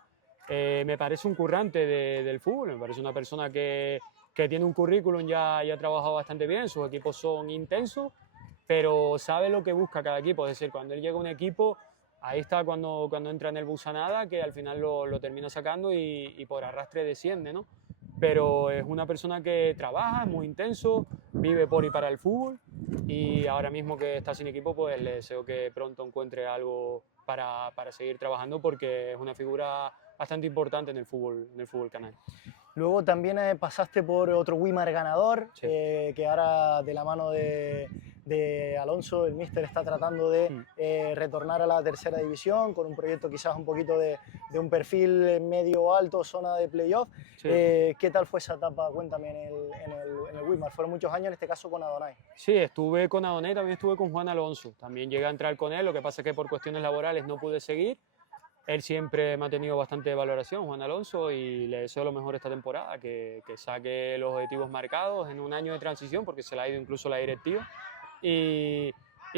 Me parece un currante del fútbol, me parece una persona que tiene un currículum, ya ha trabajado bastante bien, sus equipos son intensos, pero sabe lo que busca cada equipo. Es decir, cuando él llega a un equipo, ahí está cuando entra en el Busanada, que al final lo termina sacando y por arrastre desciende, ¿no? Pero es una persona que trabaja, es muy intenso, vive por y para el fútbol, y ahora mismo que está sin equipo, pues le deseo que pronto encuentre algo para seguir trabajando, porque es una figura bastante importante en el fútbol canario. Luego también pasaste por otro Wimar ganador, Sí. que ahora de la mano de Alonso, el míster está tratando de retornar a la tercera división con un proyecto quizás un poquito de un perfil medio alto, zona de playoff. Sí. ¿Qué tal fue esa etapa? Cuéntame en el Wimar. Fueron muchos años, en este caso con Adonai. Sí, estuve con Adonai, también estuve con Juan Alonso. También llegué a entrar con él, lo que pasa es que por cuestiones laborales no pude seguir. Él siempre me ha tenido bastante valoración, Juan Alonso, y le deseo lo mejor esta temporada, que saque los objetivos marcados en un año de transición, porque se le ha ido incluso la directiva. Y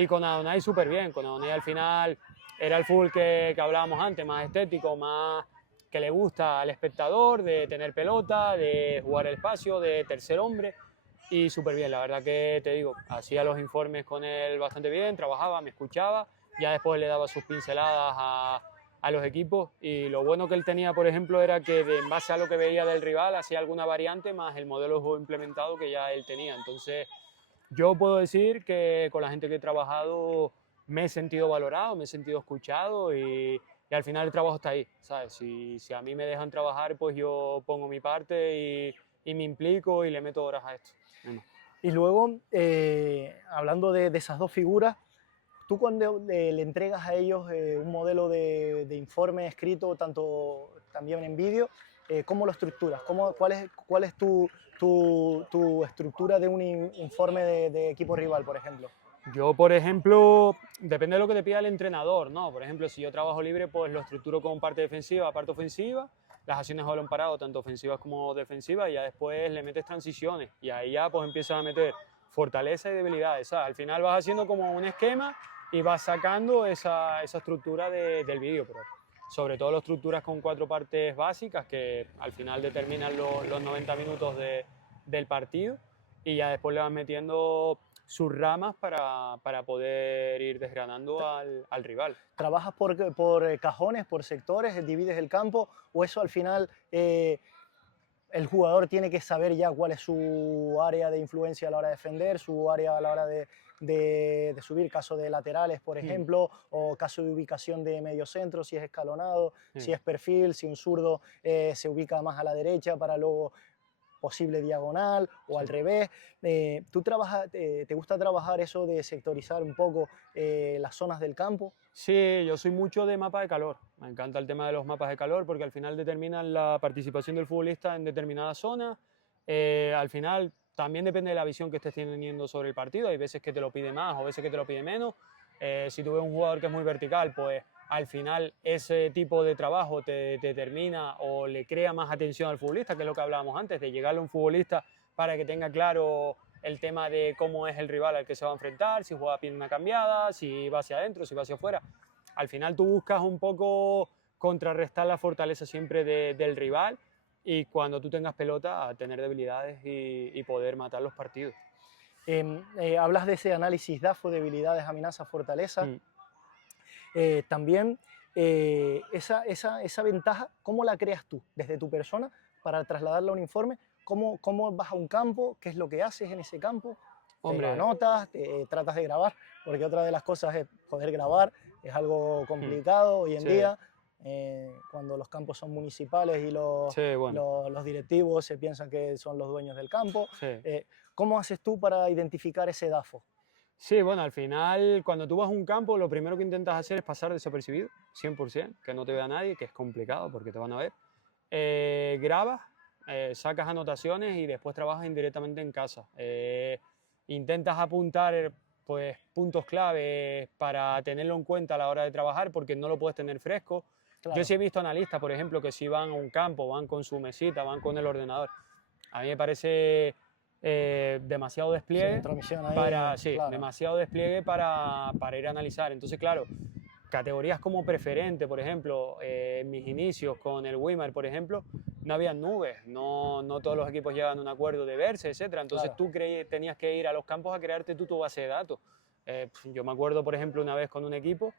con Adonai súper bien, con Adonai al final era el fútbol que hablábamos antes, más estético, más que le gusta al espectador, de tener pelota, de jugar el espacio, de tercer hombre, y súper bien, la verdad que te digo, hacía los informes con él bastante bien, trabajaba, me escuchaba, ya después le daba sus pinceladas a los equipos, y lo bueno que él tenía, por ejemplo, era que en base a lo que veía del rival hacía alguna variante más el modelo de juego implementado que ya él tenía. Entonces yo puedo decir que con la gente que he trabajado me he sentido valorado, me he sentido escuchado, y al final el trabajo está ahí, ¿sabes? Si a mí me dejan trabajar, pues yo pongo mi parte y me implico y le meto horas a esto. Y luego, hablando de esas dos figuras, tú cuando le entregas a ellos un modelo de informe escrito, tanto también en vídeo, ¿cómo lo estructuras? ¿Cuál es tu estructura de un informe de equipo rival, por ejemplo? Yo, por ejemplo, depende de lo que te pida el entrenador, ¿no? Por ejemplo, si yo trabajo libre, pues lo estructuro con parte defensiva, parte ofensiva, las acciones de balón parado, tanto ofensivas como defensivas, y ya después le metes transiciones, y ahí ya pues empiezas a meter fortaleza y debilidades, ¿sabes? Al final vas haciendo como un esquema y vas sacando esa estructura del vídeo, pero sobre todo lo estructuras con 4 partes básicas que al final determinan los 90 minutos del partido, y ya después le vas metiendo sus ramas para poder ir desgranando al rival. ¿Trabajas por cajones, por sectores, divides el campo, o eso al final el jugador tiene que saber ya cuál es su área de influencia a la hora de defender, su área a la hora de subir, caso de laterales, por ejemplo, o caso de ubicación de medio centro, si es escalonado, si es perfil, si un zurdo se ubica más a la derecha para luego posible diagonal o al revés? ¿Tú te gusta trabajar eso de sectorizar un poco las zonas del campo? Sí, yo soy mucho de mapa de calor. Me encanta el tema de los mapas de calor porque al final determinan la participación del futbolista en determinadas zonas. Al final también depende de la visión que estés teniendo sobre el partido. Hay veces que te lo pide más o veces que te lo pide menos. Si tú ves un jugador que es muy vertical, pues al final ese tipo de trabajo te determina o le crea más atención al futbolista, que es lo que hablábamos antes, de llegarle a un futbolista para que tenga claro el tema de cómo es el rival al que se va a enfrentar, si juega pierna cambiada, si va hacia adentro, si va hacia afuera. Al final tú buscas un poco contrarrestar la fortaleza siempre del rival, y cuando tú tengas pelota, tener debilidades y poder matar los partidos. Hablas de ese análisis DAFO, debilidades, amenazas, fortalezas. También esa ventaja, ¿cómo la creas tú desde tu persona para trasladarla a un informe? ¿Cómo vas a un campo? ¿Qué es lo que haces en ese campo? ¿Te lo anotas? ¿Tratas de grabar? Porque otra de las cosas es poder grabar, es algo complicado hoy en día. Cuando los campos son municipales y los directivos se piensan que son los dueños del campo. ¿Cómo haces tú para identificar ese DAFO? Sí, bueno, al final, cuando tú vas a un campo, lo primero que intentas hacer es pasar desapercibido, 100%, que no te vea nadie, que es complicado porque te van a ver. Grabas, sacas anotaciones y después trabajas indirectamente en casa. Intentas apuntar pues, puntos clave para tenerlo en cuenta a la hora de trabajar, porque no lo puedes tener fresco. Claro. Yo sí he visto analistas, por ejemplo, que si van a un campo, van con su mesita, van con el ordenador. A mí me parece demasiado despliegue demasiado despliegue para ir a analizar. Entonces, claro, categorías como preferente, por ejemplo, en mis inicios con el Wimar, por ejemplo, no había nubes, no todos los equipos llegan a un acuerdo de verse, etcétera. Entonces tú tenías que ir a los campos a crearte tu base de datos. Yo me acuerdo, por ejemplo, una vez con un equipo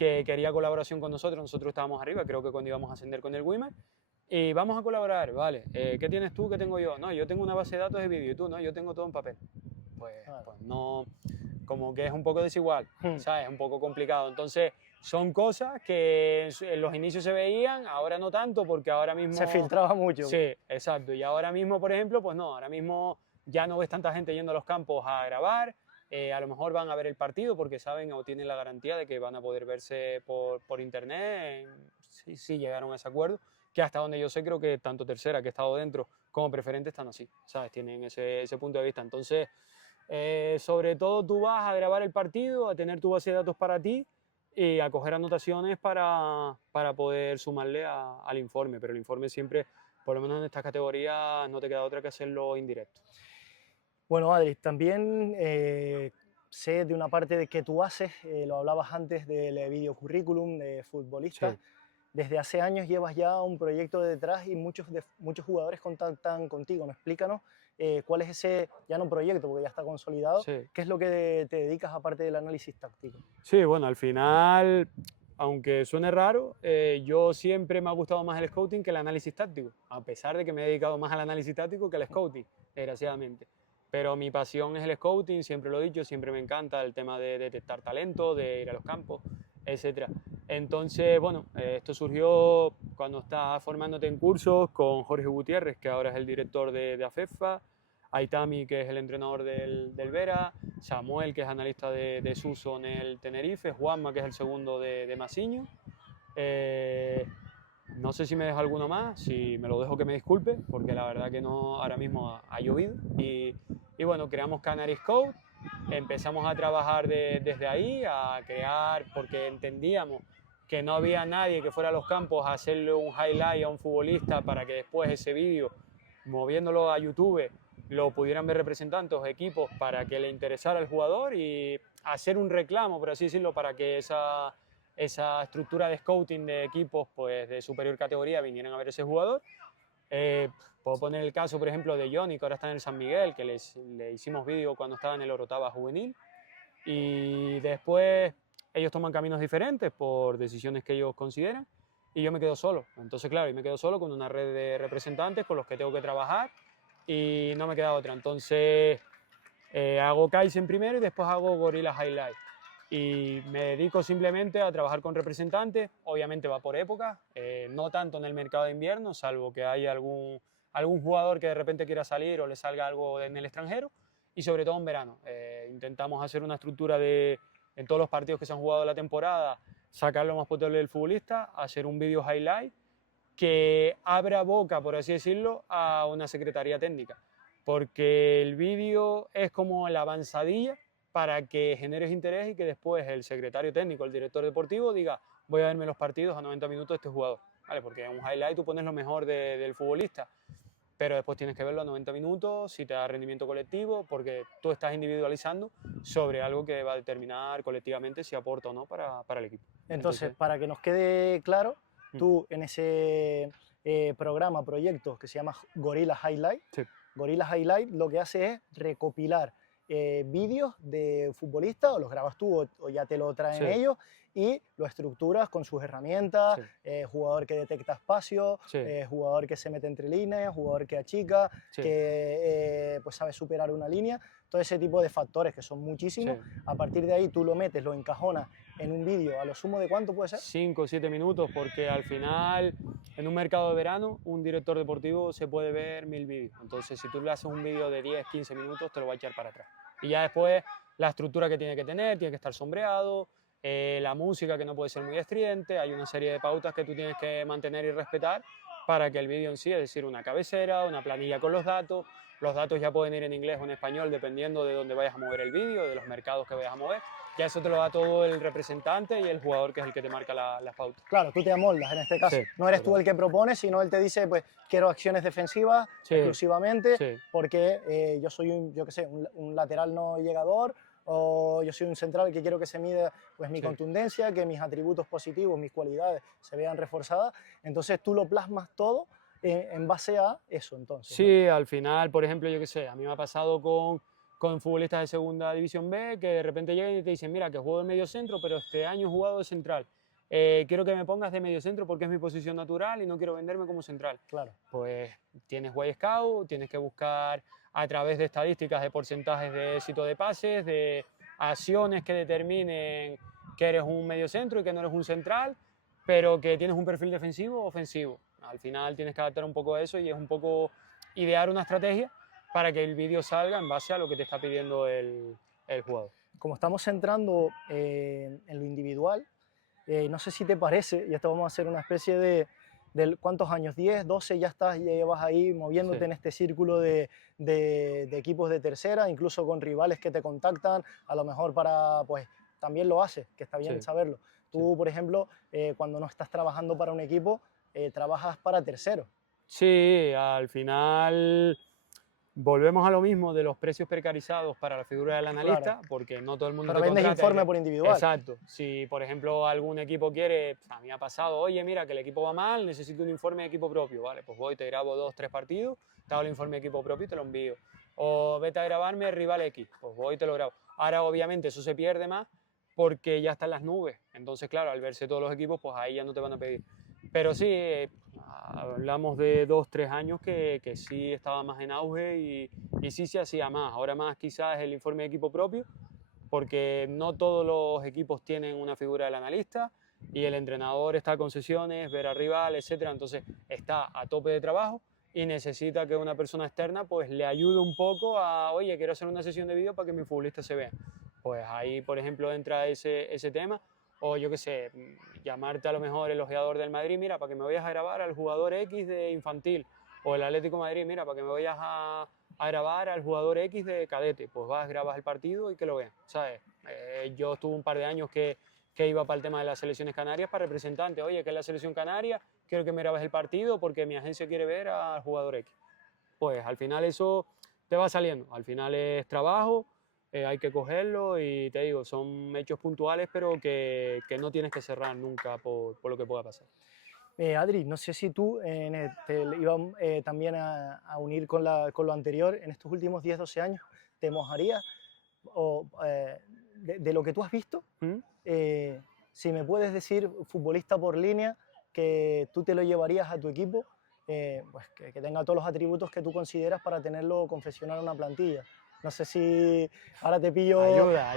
que quería colaboración con nosotros. Nosotros estábamos arriba, creo que cuando íbamos a ascender con el Wimer. Y vamos a colaborar, vale. ¿Qué tienes tú? ¿Qué tengo yo? No, yo tengo una base de datos de vídeo y tú, no, yo tengo todo en papel. Pues no, como que es un poco desigual, ¿sabes? Es un poco complicado. Entonces, son cosas que en los inicios se veían, ahora no tanto, porque ahora mismo... Se filtraba mucho. Sí, exacto. Y ahora mismo, por ejemplo, pues no, ahora mismo ya no ves tanta gente yendo a los campos a grabar, a lo mejor van a ver el partido porque saben o tienen la garantía de que van a poder verse por internet, si llegaron a ese acuerdo, que hasta donde yo sé creo que tanto Tercera, que he estado dentro, como Preferente están así, ¿sabes? Tienen ese punto de vista. Entonces, sobre todo tú vas a grabar el partido, a tener tu base de datos para ti y a coger anotaciones para poder sumarle al informe, pero el informe siempre, por lo menos en estas categorías, no te queda otra que hacerlo indirecto. Bueno, Adri, también sé de una parte de que tú haces, lo hablabas antes del video currículum de futbolista. Sí. Desde hace años llevas ya un proyecto detrás y muchos jugadores contactan contigo. ¿No? Explícanos cuál es ese, ya no proyecto, porque ya está consolidado, Sí. ¿qué es lo que te dedicas aparte del análisis táctico? Sí, bueno, al final, aunque suene raro, yo siempre me ha gustado más el scouting que el análisis táctico, a pesar de que me he dedicado más al análisis táctico que al scouting, desgraciadamente. Pero mi pasión es el scouting, siempre lo he dicho, siempre me encanta el tema de detectar talento, de ir a los campos, etc. Entonces, bueno, esto surgió cuando estaba formándote en cursos con Jorge Gutiérrez, que ahora es el director de AFEFA, Aitami, que es el entrenador del Vera, Samuel, que es analista de Suso en el Tenerife, Juanma, que es el segundo de Masiño. No sé si me dejo alguno más, si me lo dejo que me disculpe, porque la verdad que no, ahora mismo ha llovido. Y bueno, creamos Canary Scout, empezamos a trabajar desde ahí, a crear, porque entendíamos que no había nadie que fuera a los campos a hacerle un highlight a un futbolista para que después ese vídeo, moviéndolo a YouTube, lo pudieran ver representantes o equipos para que le interesara al jugador y hacer un reclamo, por así decirlo, para que esa estructura de scouting de equipos pues, de superior categoría vinieran a ver ese jugador. Puedo poner el caso, por ejemplo, de Johnny, que ahora está en el San Miguel, que le hicimos vídeo cuando estaba en el Orotava juvenil. Y después ellos toman caminos diferentes por decisiones que ellos consideran y yo me quedo solo. Entonces, claro, yo me quedo solo con una red de representantes con los que tengo que trabajar y no me queda otra. Entonces, hago Kaizen primero y después hago Gorilla Highlight. Y me dedico simplemente a trabajar con representantes, obviamente va por época, no tanto en el mercado de invierno, salvo que haya algún jugador que de repente quiera salir o le salga algo en el extranjero, y sobre todo en verano. Intentamos hacer una estructura en todos los partidos que se han jugado la temporada, sacar lo más potable del futbolista, hacer un vídeo highlight que abra boca, por así decirlo, a una secretaría técnica, porque el vídeo es como la avanzadilla para que generes interés y que después el secretario técnico, el director deportivo diga voy a verme los partidos a 90 minutos de este jugador, ¿vale? Porque en un highlight tú pones lo mejor del futbolista, pero después tienes que verlo a 90 minutos, si te da rendimiento colectivo, porque tú estás individualizando sobre algo que va a determinar colectivamente si aporta o no para el equipo. Entonces, para que nos quede claro, tú en ese programa, proyecto que se llama Gorilla Highlight, sí. Gorilla Highlight lo que hace es recopilar vídeos de futbolistas, o los grabas tú o ya te lo traen sí. ellos, y lo estructuras con sus herramientas, sí. Jugador que detecta espacio, sí. Jugador que se mete entre líneas, jugador que achica, sí. que pues sabe superar una línea, todo ese tipo de factores que son muchísimos. Sí. A partir de ahí tú lo metes, lo encajonas en un vídeo, ¿a lo sumo de cuánto puede ser? 5 o 7 minutos, porque al final en un mercado de verano un director deportivo se puede ver 1000 vídeos, entonces si tú le haces un vídeo de 10, 15 minutos te lo va a echar para atrás. Y ya después la estructura que tiene que tener, tiene que estar sombreado, la música que no puede ser muy estridente, hay una serie de pautas que tú tienes que mantener y respetar para que el vídeo en sí, es decir, una cabecera, una planilla con los datos ya pueden ir en inglés o en español dependiendo de dónde vayas a mover el vídeo, de los mercados que vayas a mover, ya eso te lo da todo el representante y el jugador que es el que te marca las pautas. Claro, tú te amoldas en este caso, sí, no eres tú el que propone, sino él te dice, pues quiero acciones defensivas sí, exclusivamente, sí, porque yo soy un lateral no llegador, o yo soy un central que quiero que se mida pues, mi sí, contundencia, que mis atributos positivos, mis cualidades se vean reforzadas, entonces tú lo plasmas todo en base a eso, entonces. Sí, ¿no? Al final, por ejemplo, yo qué sé, a mí me ha pasado con con futbolistas de segunda división B que de repente llegan y te dicen, mira, que juego de medio centro, pero este año he jugado de central. Quiero que me pongas de medio centro porque es mi posición natural y no quiero venderme como central. Claro. Pues tienes Way Scout, tienes que buscar a través de estadísticas de porcentajes de éxito de pases, de acciones que determinen que eres un medio centro y que no eres un central, pero que tienes un perfil defensivo o ofensivo. Al final tienes que adaptar un poco a eso y es un poco idear una estrategia para que el vídeo salga en base a lo que te está pidiendo el jugador. Como estamos centrando en lo individual, no sé si te parece, y esto vamos a hacer una especie de ¿cuántos años? 10, 12, ya llevas ahí moviéndote Sí. en este círculo de equipos de tercera, incluso con rivales que te contactan, a lo mejor para, pues también lo haces, que está bien Sí. saberlo. Tú, Sí. por ejemplo, cuando no estás trabajando para un equipo, trabajas para terceros. Sí, al final volvemos a lo mismo de los precios precarizados para la figura del analista, Claro. porque no todo el mundo Pero te vendes contrata. informe por individual. Exacto. Si, por ejemplo, algún equipo quiere, a mí ha pasado, oye, mira, que el equipo va mal, necesito un informe de equipo propio, vale, pues voy, te grabo 2, 3 partidos, te hago el informe de equipo propio y te lo envío. O vete a grabarme el rival X, pues voy y te lo grabo. Ahora, obviamente, eso se pierde más porque ya está en las nubes. Entonces, claro, al verse todos los equipos, pues ahí ya no te van a pedir. Pero sí, hablamos de 2, 3 años que sí estaba más en auge y sí se hacía más. Ahora más quizás el informe de equipo propio, porque no todos los equipos tienen una figura del analista y el entrenador está con sesiones, ver al rival, etcétera. Entonces está a tope de trabajo y necesita que una persona externa pues le ayude un poco a, oye, quiero hacer una sesión de vídeo para que mi futbolista se vea. Pues ahí, por ejemplo, entra ese tema. O yo qué sé, llamarte a lo mejor el ojeador del Madrid, mira, para que me vayas a grabar al jugador X de infantil. O el Atlético de Madrid, mira, para que me vayas a grabar al jugador X de cadete. Pues vas, grabas el partido y que lo vean, ¿sabes? Yo estuve un par de años que iba para el tema de las selecciones canarias para representante. Oye, que es la selección canaria, quiero que me grabes el partido porque mi agencia quiere ver al jugador X. Pues al final eso te va saliendo. Al final es trabajo. Hay que cogerlo y te digo, son hechos puntuales, pero que no tienes que cerrar nunca por lo que pueda pasar. Adri, no sé si tú te ibas también a unir con lo anterior, en estos últimos 10, 12 años, ¿te mojarías o, de lo que tú has visto? ¿Mm? Si me puedes decir, futbolista por línea, que tú te lo llevarías a tu equipo, pues que tenga todos los atributos que tú consideras para tenerlo confeccionar en una plantilla. No sé si ahora te pillo, Ayuda.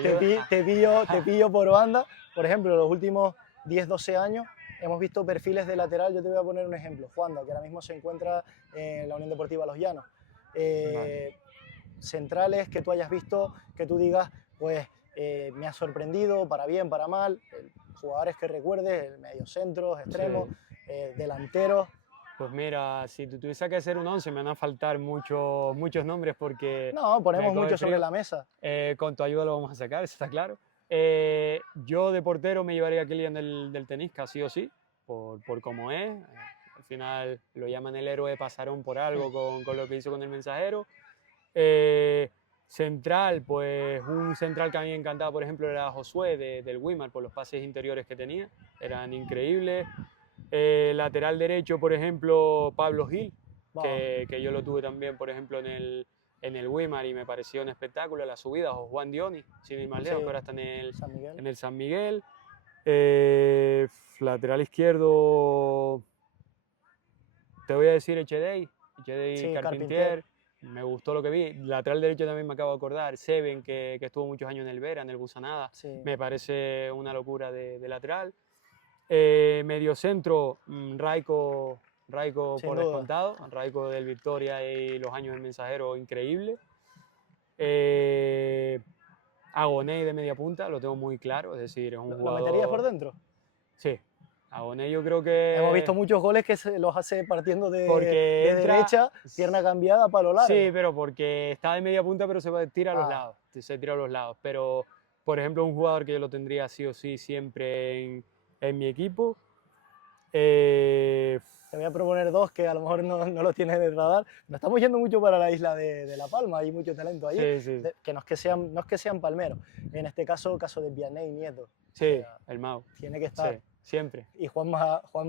te pillo por banda. Por ejemplo, los últimos 10, 12 años hemos visto perfiles de lateral. Yo te voy a poner un ejemplo. Juanda, que ahora mismo se encuentra en la Unión Deportiva Los Llanos. Vale. Centrales que tú hayas visto, que tú digas, pues me ha sorprendido, para bien, para mal. Jugadores que recuerdes, mediocentros, extremos, Sí. Delanteros. Pues mira, si tú tuviese que hacer un 11 me van a faltar muchos nombres porque... No, ponemos me coge mucho sobre frío. la mesa. Con tu ayuda lo vamos a sacar, eso está claro. Yo de portero me llevaría a Kylian del Tenisca, sí o sí, por cómo es. Al final lo llaman el héroe pasarón por algo con lo que hizo con el Mensajero. Central, pues un central que a mí me encantaba, por ejemplo, era Josué del Weimar, por los pases interiores que tenía, eran increíbles. Lateral derecho, por ejemplo, Pablo Gil, que yo lo tuve también, por ejemplo, en el Weimar y me pareció un espectáculo, las subidas, o Juan Dioni, sin ir más lejos, que ahora está en el San Miguel. Lateral izquierdo, te voy a decir Echedei Carpentier. Me gustó lo que vi. Lateral derecho también me acabo de acordar. Seven, que estuvo muchos años en el Vera, en el Busanada. Sí. Me parece una locura de lateral. Medio centro, Raiko por descontado. Raiko del Victoria y los años del Mensajero, increíble. Agoné de media punta, lo tengo muy claro. Es decir, es un jugador... ¿Lo meterías por dentro? Sí. Agoné yo creo que... Hemos visto muchos goles que los hace partiendo de derecha, pierna cambiada, palo largo. Sí, pero porque está de media punta, pero se tira a los lados. Se tira a los lados. Pero, por ejemplo, un jugador que yo lo tendría sí o sí siempre en mi equipo. Te voy a proponer dos que a lo mejor no lo tienes en el radar. Nos estamos yendo mucho para la isla de La Palma, hay mucho talento allí. Sí. Que no es que sean palmeros. En este caso de Vianney Nieto. Sí, o sea, el Mau. Tiene que estar. Sí. siempre. Y Juan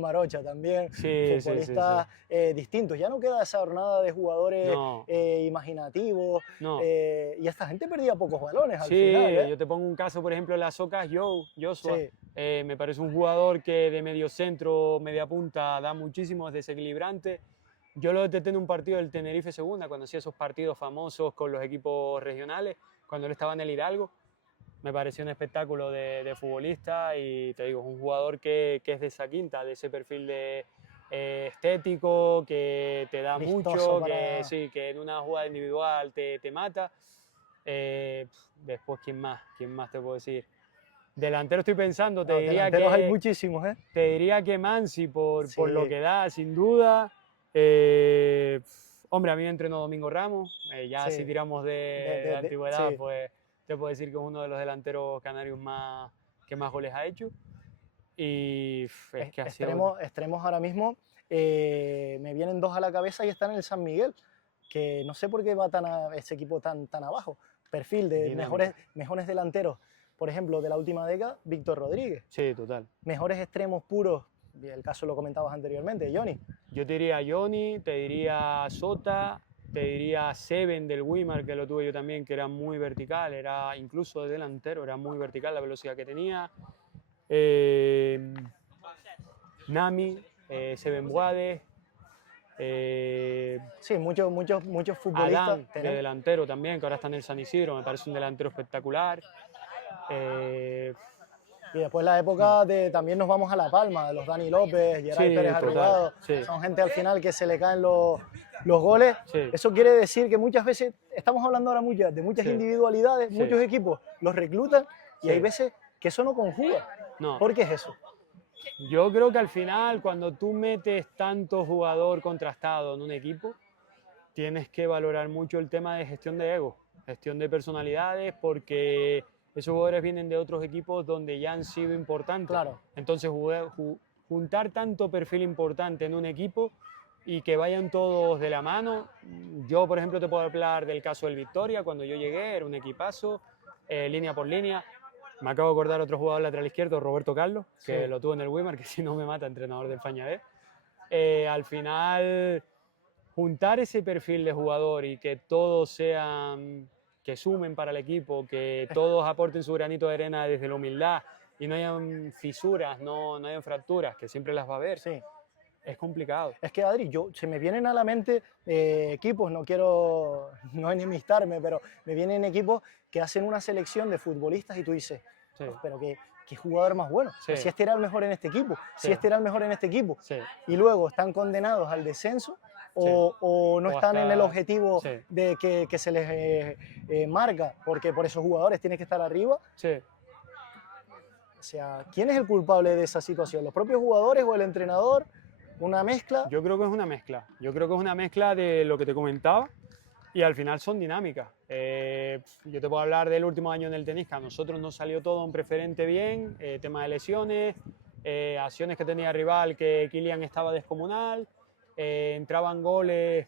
Marocha también, Sí, futbolistas distintos. Ya no queda esa jornada de jugadores No, imaginativos, no. y esta gente perdía pocos balones al Sí, final, ¿eh? yo te pongo un caso, por ejemplo, las Ocas Joshua. Sí, Me parece un jugador que de medio centro, media punta, da muchísimo, es desequilibrante. Yo lo detecté en un partido del Tenerife Segunda, cuando hacía esos partidos famosos con los equipos regionales, cuando él estaba en el Hidalgo. Me pareció un espectáculo de futbolista y te digo, es un jugador que es de esa quinta, de ese perfil de, estético, que te da vistoso mucho, que, para... sí, que en una jugada individual te mata. Después, ¿quién más? ¿Quién más te puedo decir? Delantero estoy pensando, No, delanteros hay muchísimos, ¿eh? te diría que Mansi por lo Sí, que da, sin duda. Hombre, a mí me entrenó Domingo Ramos, ya si sí, tiramos de antigüedad, sí. pues te puedo decir que es uno de los delanteros canarios que más goles ha hecho. Y es que ha sido... Extremos ahora mismo, me vienen dos a la cabeza y están en el San Miguel, que no sé por qué va ese equipo tan abajo. Perfil de Dinámico. mejores delanteros, por ejemplo, de la última década, Víctor Rodríguez. Sí, total. Mejores extremos puros, y el caso lo comentabas anteriormente, Johnny. Yo te diría Johnny, te diría Sota, te diría Seven del Wimar, que lo tuve yo también, que era muy vertical, era incluso de delantero, era muy vertical la velocidad que tenía. Nami, Seven Boades, Sí, muchos futbolistas Adán de tenemos. delantero también, que ahora está en el San Isidro, me parece un delantero espectacular. Eh, Y después la época de también nos vamos a La Palma, de los Dani López, Geray sí, Pérez total, Arrugado, sí, son gente al final que se le caen los goles. sí, Eso quiere decir que muchas veces, estamos hablando ahora de muchas sí, individualidades, sí, muchos equipos los reclutan y hay sí. veces que eso no conjuga. No, ¿Por qué es eso? yo creo que al final cuando tú metes tanto jugador contrastado en un equipo, tienes que valorar mucho el tema de gestión de ego, gestión de personalidades, porque esos jugadores vienen de otros equipos donde ya han sido importantes. Claro. Entonces, juntar tanto perfil importante en un equipo y que vayan todos de la mano. Yo, por ejemplo, te puedo hablar del caso del Victoria. Cuando yo llegué, era un equipazo, línea por línea. Me acabo de acordar otro jugador lateral izquierdo, Roberto Carlos, que Sí. lo tuvo en el Wimar, que si no me mata, entrenador del España B. Al final, juntar ese perfil de jugador y que todos sean, que sumen para el equipo, que todos aporten su granito de arena desde la humildad y no hayan fisuras, no hayan fracturas, que siempre las va a haber, Sí. es complicado. Es que, Adri, se me vienen a la mente equipos, no quiero no enemistarme, pero me vienen equipos que hacen una selección de futbolistas y tú dices, Sí, pero qué jugador más bueno. Sí. Si este era el mejor en este equipo, Sí. si este era el mejor en este equipo. sí, Y luego están condenados al descenso o no O están en el hasta- objetivo sí, de que se les marca, porque por esos jugadores tienen que estar arriba. sí. O sea, ¿quién es el culpable de esa situación? ¿Los propios jugadores o el entrenador? ¿Una mezcla? Yo creo que es una mezcla. Yo creo que es una mezcla de lo que te comentaba y al final son dinámicas. Yo te puedo hablar del último año en el tenis, que a nosotros nos salió todo en preferente bien, tema de lesiones, acciones que tenía rival, que Kylian estaba descomunal, entraban goles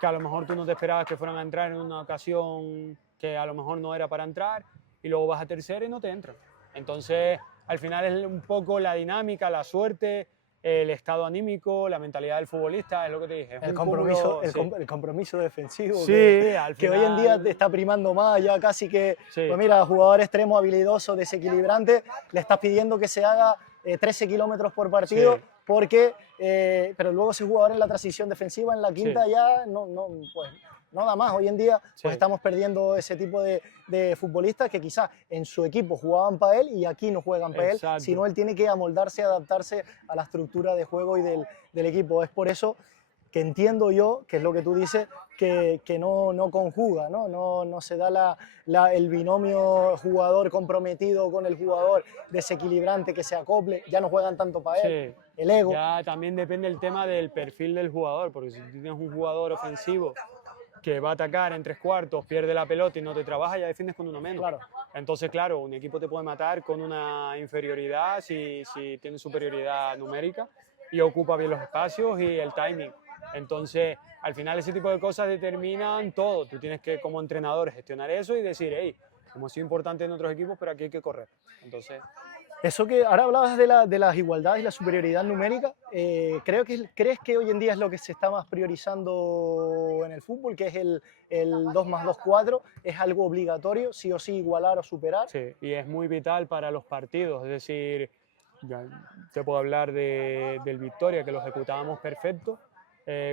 que a lo mejor tú no te esperabas que fueran a entrar en una ocasión que a lo mejor no era para entrar, y luego vas a tercera y no te entran. Entonces, al final es un poco la dinámica, la suerte, el estado anímico, la mentalidad del futbolista, es lo que te dije. Es El un compromiso, cúmulo, sí. el compromiso defensivo Sí, al que hoy en día final- te está primando más, ya casi que, Sí. pues mira, jugador extremo, habilidoso, desequilibrante, le estás pidiendo que se haga 13 kilómetros por partido, Sí. porque, pero luego ese jugador en la transición defensiva, en la quinta Sí. ya pues, no da más. Hoy en día pues Sí. estamos perdiendo ese tipo de futbolistas que quizás en su equipo jugaban para él y aquí no juegan para él, Exacto. sino él tiene que amoldarse, adaptarse a la estructura de juego y del equipo. Es por eso que entiendo yo, que es lo que tú dices, que no conjuga, no se da el binomio jugador comprometido con el jugador desequilibrante que se acople, ya no juegan tanto para él, Sí. el ego. Ya también depende el tema del perfil del jugador, porque si tú tienes un jugador ofensivo que va a atacar en 3/4, pierde la pelota y no te trabaja, ya defiendes con uno menos. Claro. Entonces, claro, un equipo te puede matar con una inferioridad si tiene superioridad numérica y ocupa bien los espacios y el timing. Entonces, al final ese tipo de cosas determinan todo. Tú tienes que, como entrenador, gestionar eso y decir, hey, hemos sido importantes en otros equipos, pero aquí hay que correr. Entonces, Eso que ahora hablabas de las igualdades y la superioridad numérica, ¿crees que hoy en día es lo que se está más priorizando en el fútbol, que es el 2+2=4? ¿Es algo obligatorio, sí o sí, igualar o superar? Sí, y es muy vital para los partidos, es decir, ya te puedo hablar del Victoria, que lo ejecutábamos perfecto.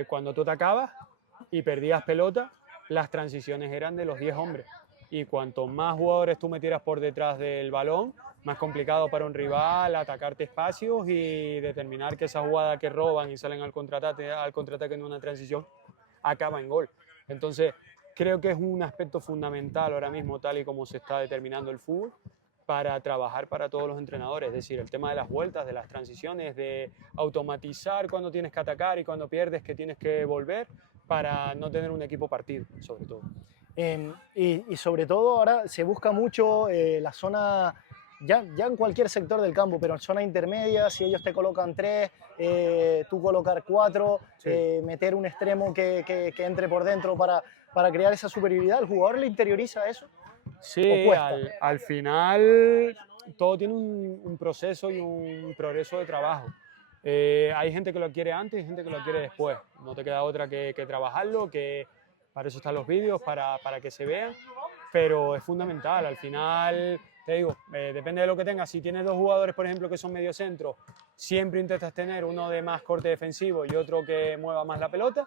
Cuando tú atacabas y perdías pelota, las transiciones eran de los 10 hombres. Y cuanto más jugadores tú metieras por detrás del balón, más complicado para un rival atacarte espacios y determinar que esa jugada que roban y salen al contraataque en una transición acaba en gol. Entonces, creo que es un aspecto fundamental ahora mismo, tal y como se está determinando el fútbol, para trabajar para todos los entrenadores. Es decir, el tema de las vueltas, de las transiciones, de automatizar cuando tienes que atacar y cuando pierdes que tienes que volver, para no tener un equipo partido, sobre todo. Y sobre todo ahora se busca mucho la zona, ya en cualquier sector del campo, pero en zona intermedia, si ellos te colocan 3, tú colocar 4, Sí. meter un extremo que entre por dentro para crear esa superioridad. ¿El jugador le interioriza eso o Sí, cuesta? al final todo tiene un proceso y un progreso de trabajo. Hay gente que lo quiere antes y gente que lo quiere después. No te queda otra que trabajarlo, que para eso están los vídeos, para que se vean, pero es fundamental. Al final, te digo, depende de lo que tengas. Si tienes dos jugadores, por ejemplo, que son mediocentros, siempre intentas tener uno de más corte defensivo y otro que mueva más la pelota.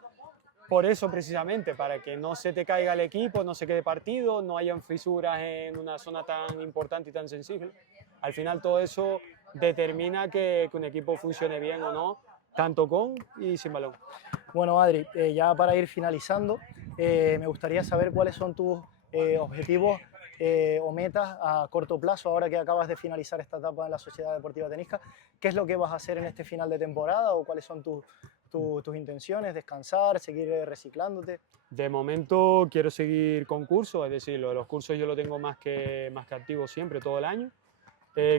Por eso precisamente, para que no se te caiga el equipo, no se quede partido, no hayan fisuras en una zona tan importante y tan sensible. Al final todo eso determina que un equipo funcione bien o no, tanto con y sin balón. Bueno, Adri, ya para ir finalizando, me gustaría saber cuáles son tus objetivos o metas a corto plazo, ahora que acabas de finalizar esta etapa en la Sociedad Deportiva Tenisca. ¿Qué es lo que vas a hacer en este final de temporada o cuáles son tus intenciones? ¿Descansar, seguir reciclándote? De momento quiero seguir con cursos, es decir, lo de los cursos yo lo tengo más que activo siempre, todo el año.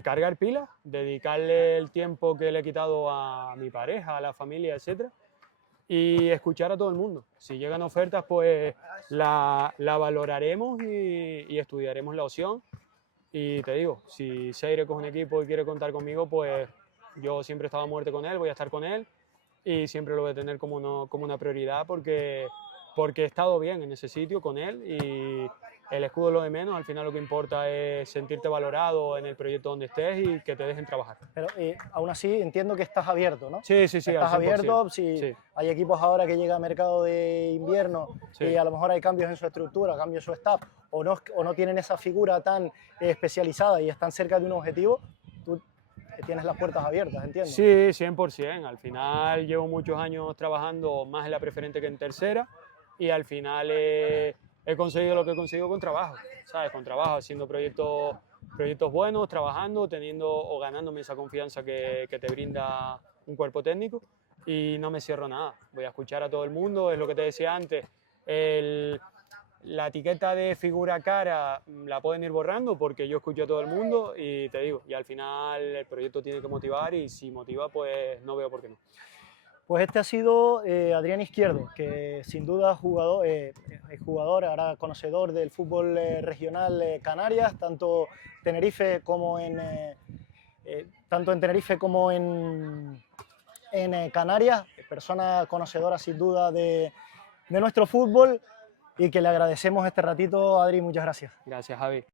Cargar pilas, dedicarle el tiempo que le he quitado a mi pareja, a la familia, etcétera, y escuchar a todo el mundo. Si llegan ofertas, pues la valoraremos y estudiaremos la opción. Y te digo, si Seire coge un equipo y quiere contar conmigo, pues yo siempre he estado a muerte con él, voy a estar con él y siempre lo voy a tener como una prioridad porque he estado bien en ese sitio con él y el escudo es lo de menos. Al final lo que importa es sentirte valorado en el proyecto donde estés y que te dejen trabajar. Pero aún así entiendo que estás abierto, ¿no? Sí, sí, sí, al Estás 100%. abierto, si Sí. hay equipos ahora que llega a mercado de invierno Sí. y a lo mejor hay cambios en su estructura, cambios en su staff, o no tienen esa figura tan especializada y están cerca de un objetivo, tú tienes las puertas abiertas, ¿entiendes? Sí, 100%. Al final llevo muchos años trabajando más en la preferente que en tercera y al final he conseguido lo que he conseguido con trabajo, ¿sabes? Con trabajo, haciendo proyectos buenos, trabajando, teniendo o ganándome esa confianza que te brinda un cuerpo técnico y no me cierro nada. Voy a escuchar a todo el mundo, es lo que te decía antes. La etiqueta de figura cara la pueden ir borrando porque yo escucho a todo el mundo y te digo, y al final el proyecto tiene que motivar y si motiva, pues no veo por qué no. Pues este ha sido Adrián Izquierdo, que sin duda es jugador, ahora conocedor del fútbol regional Canarias, tanto Tenerife como tanto en Tenerife como en Canarias, persona conocedora sin duda de nuestro fútbol y que le agradecemos este ratito. Adri, muchas gracias. Gracias, Javi.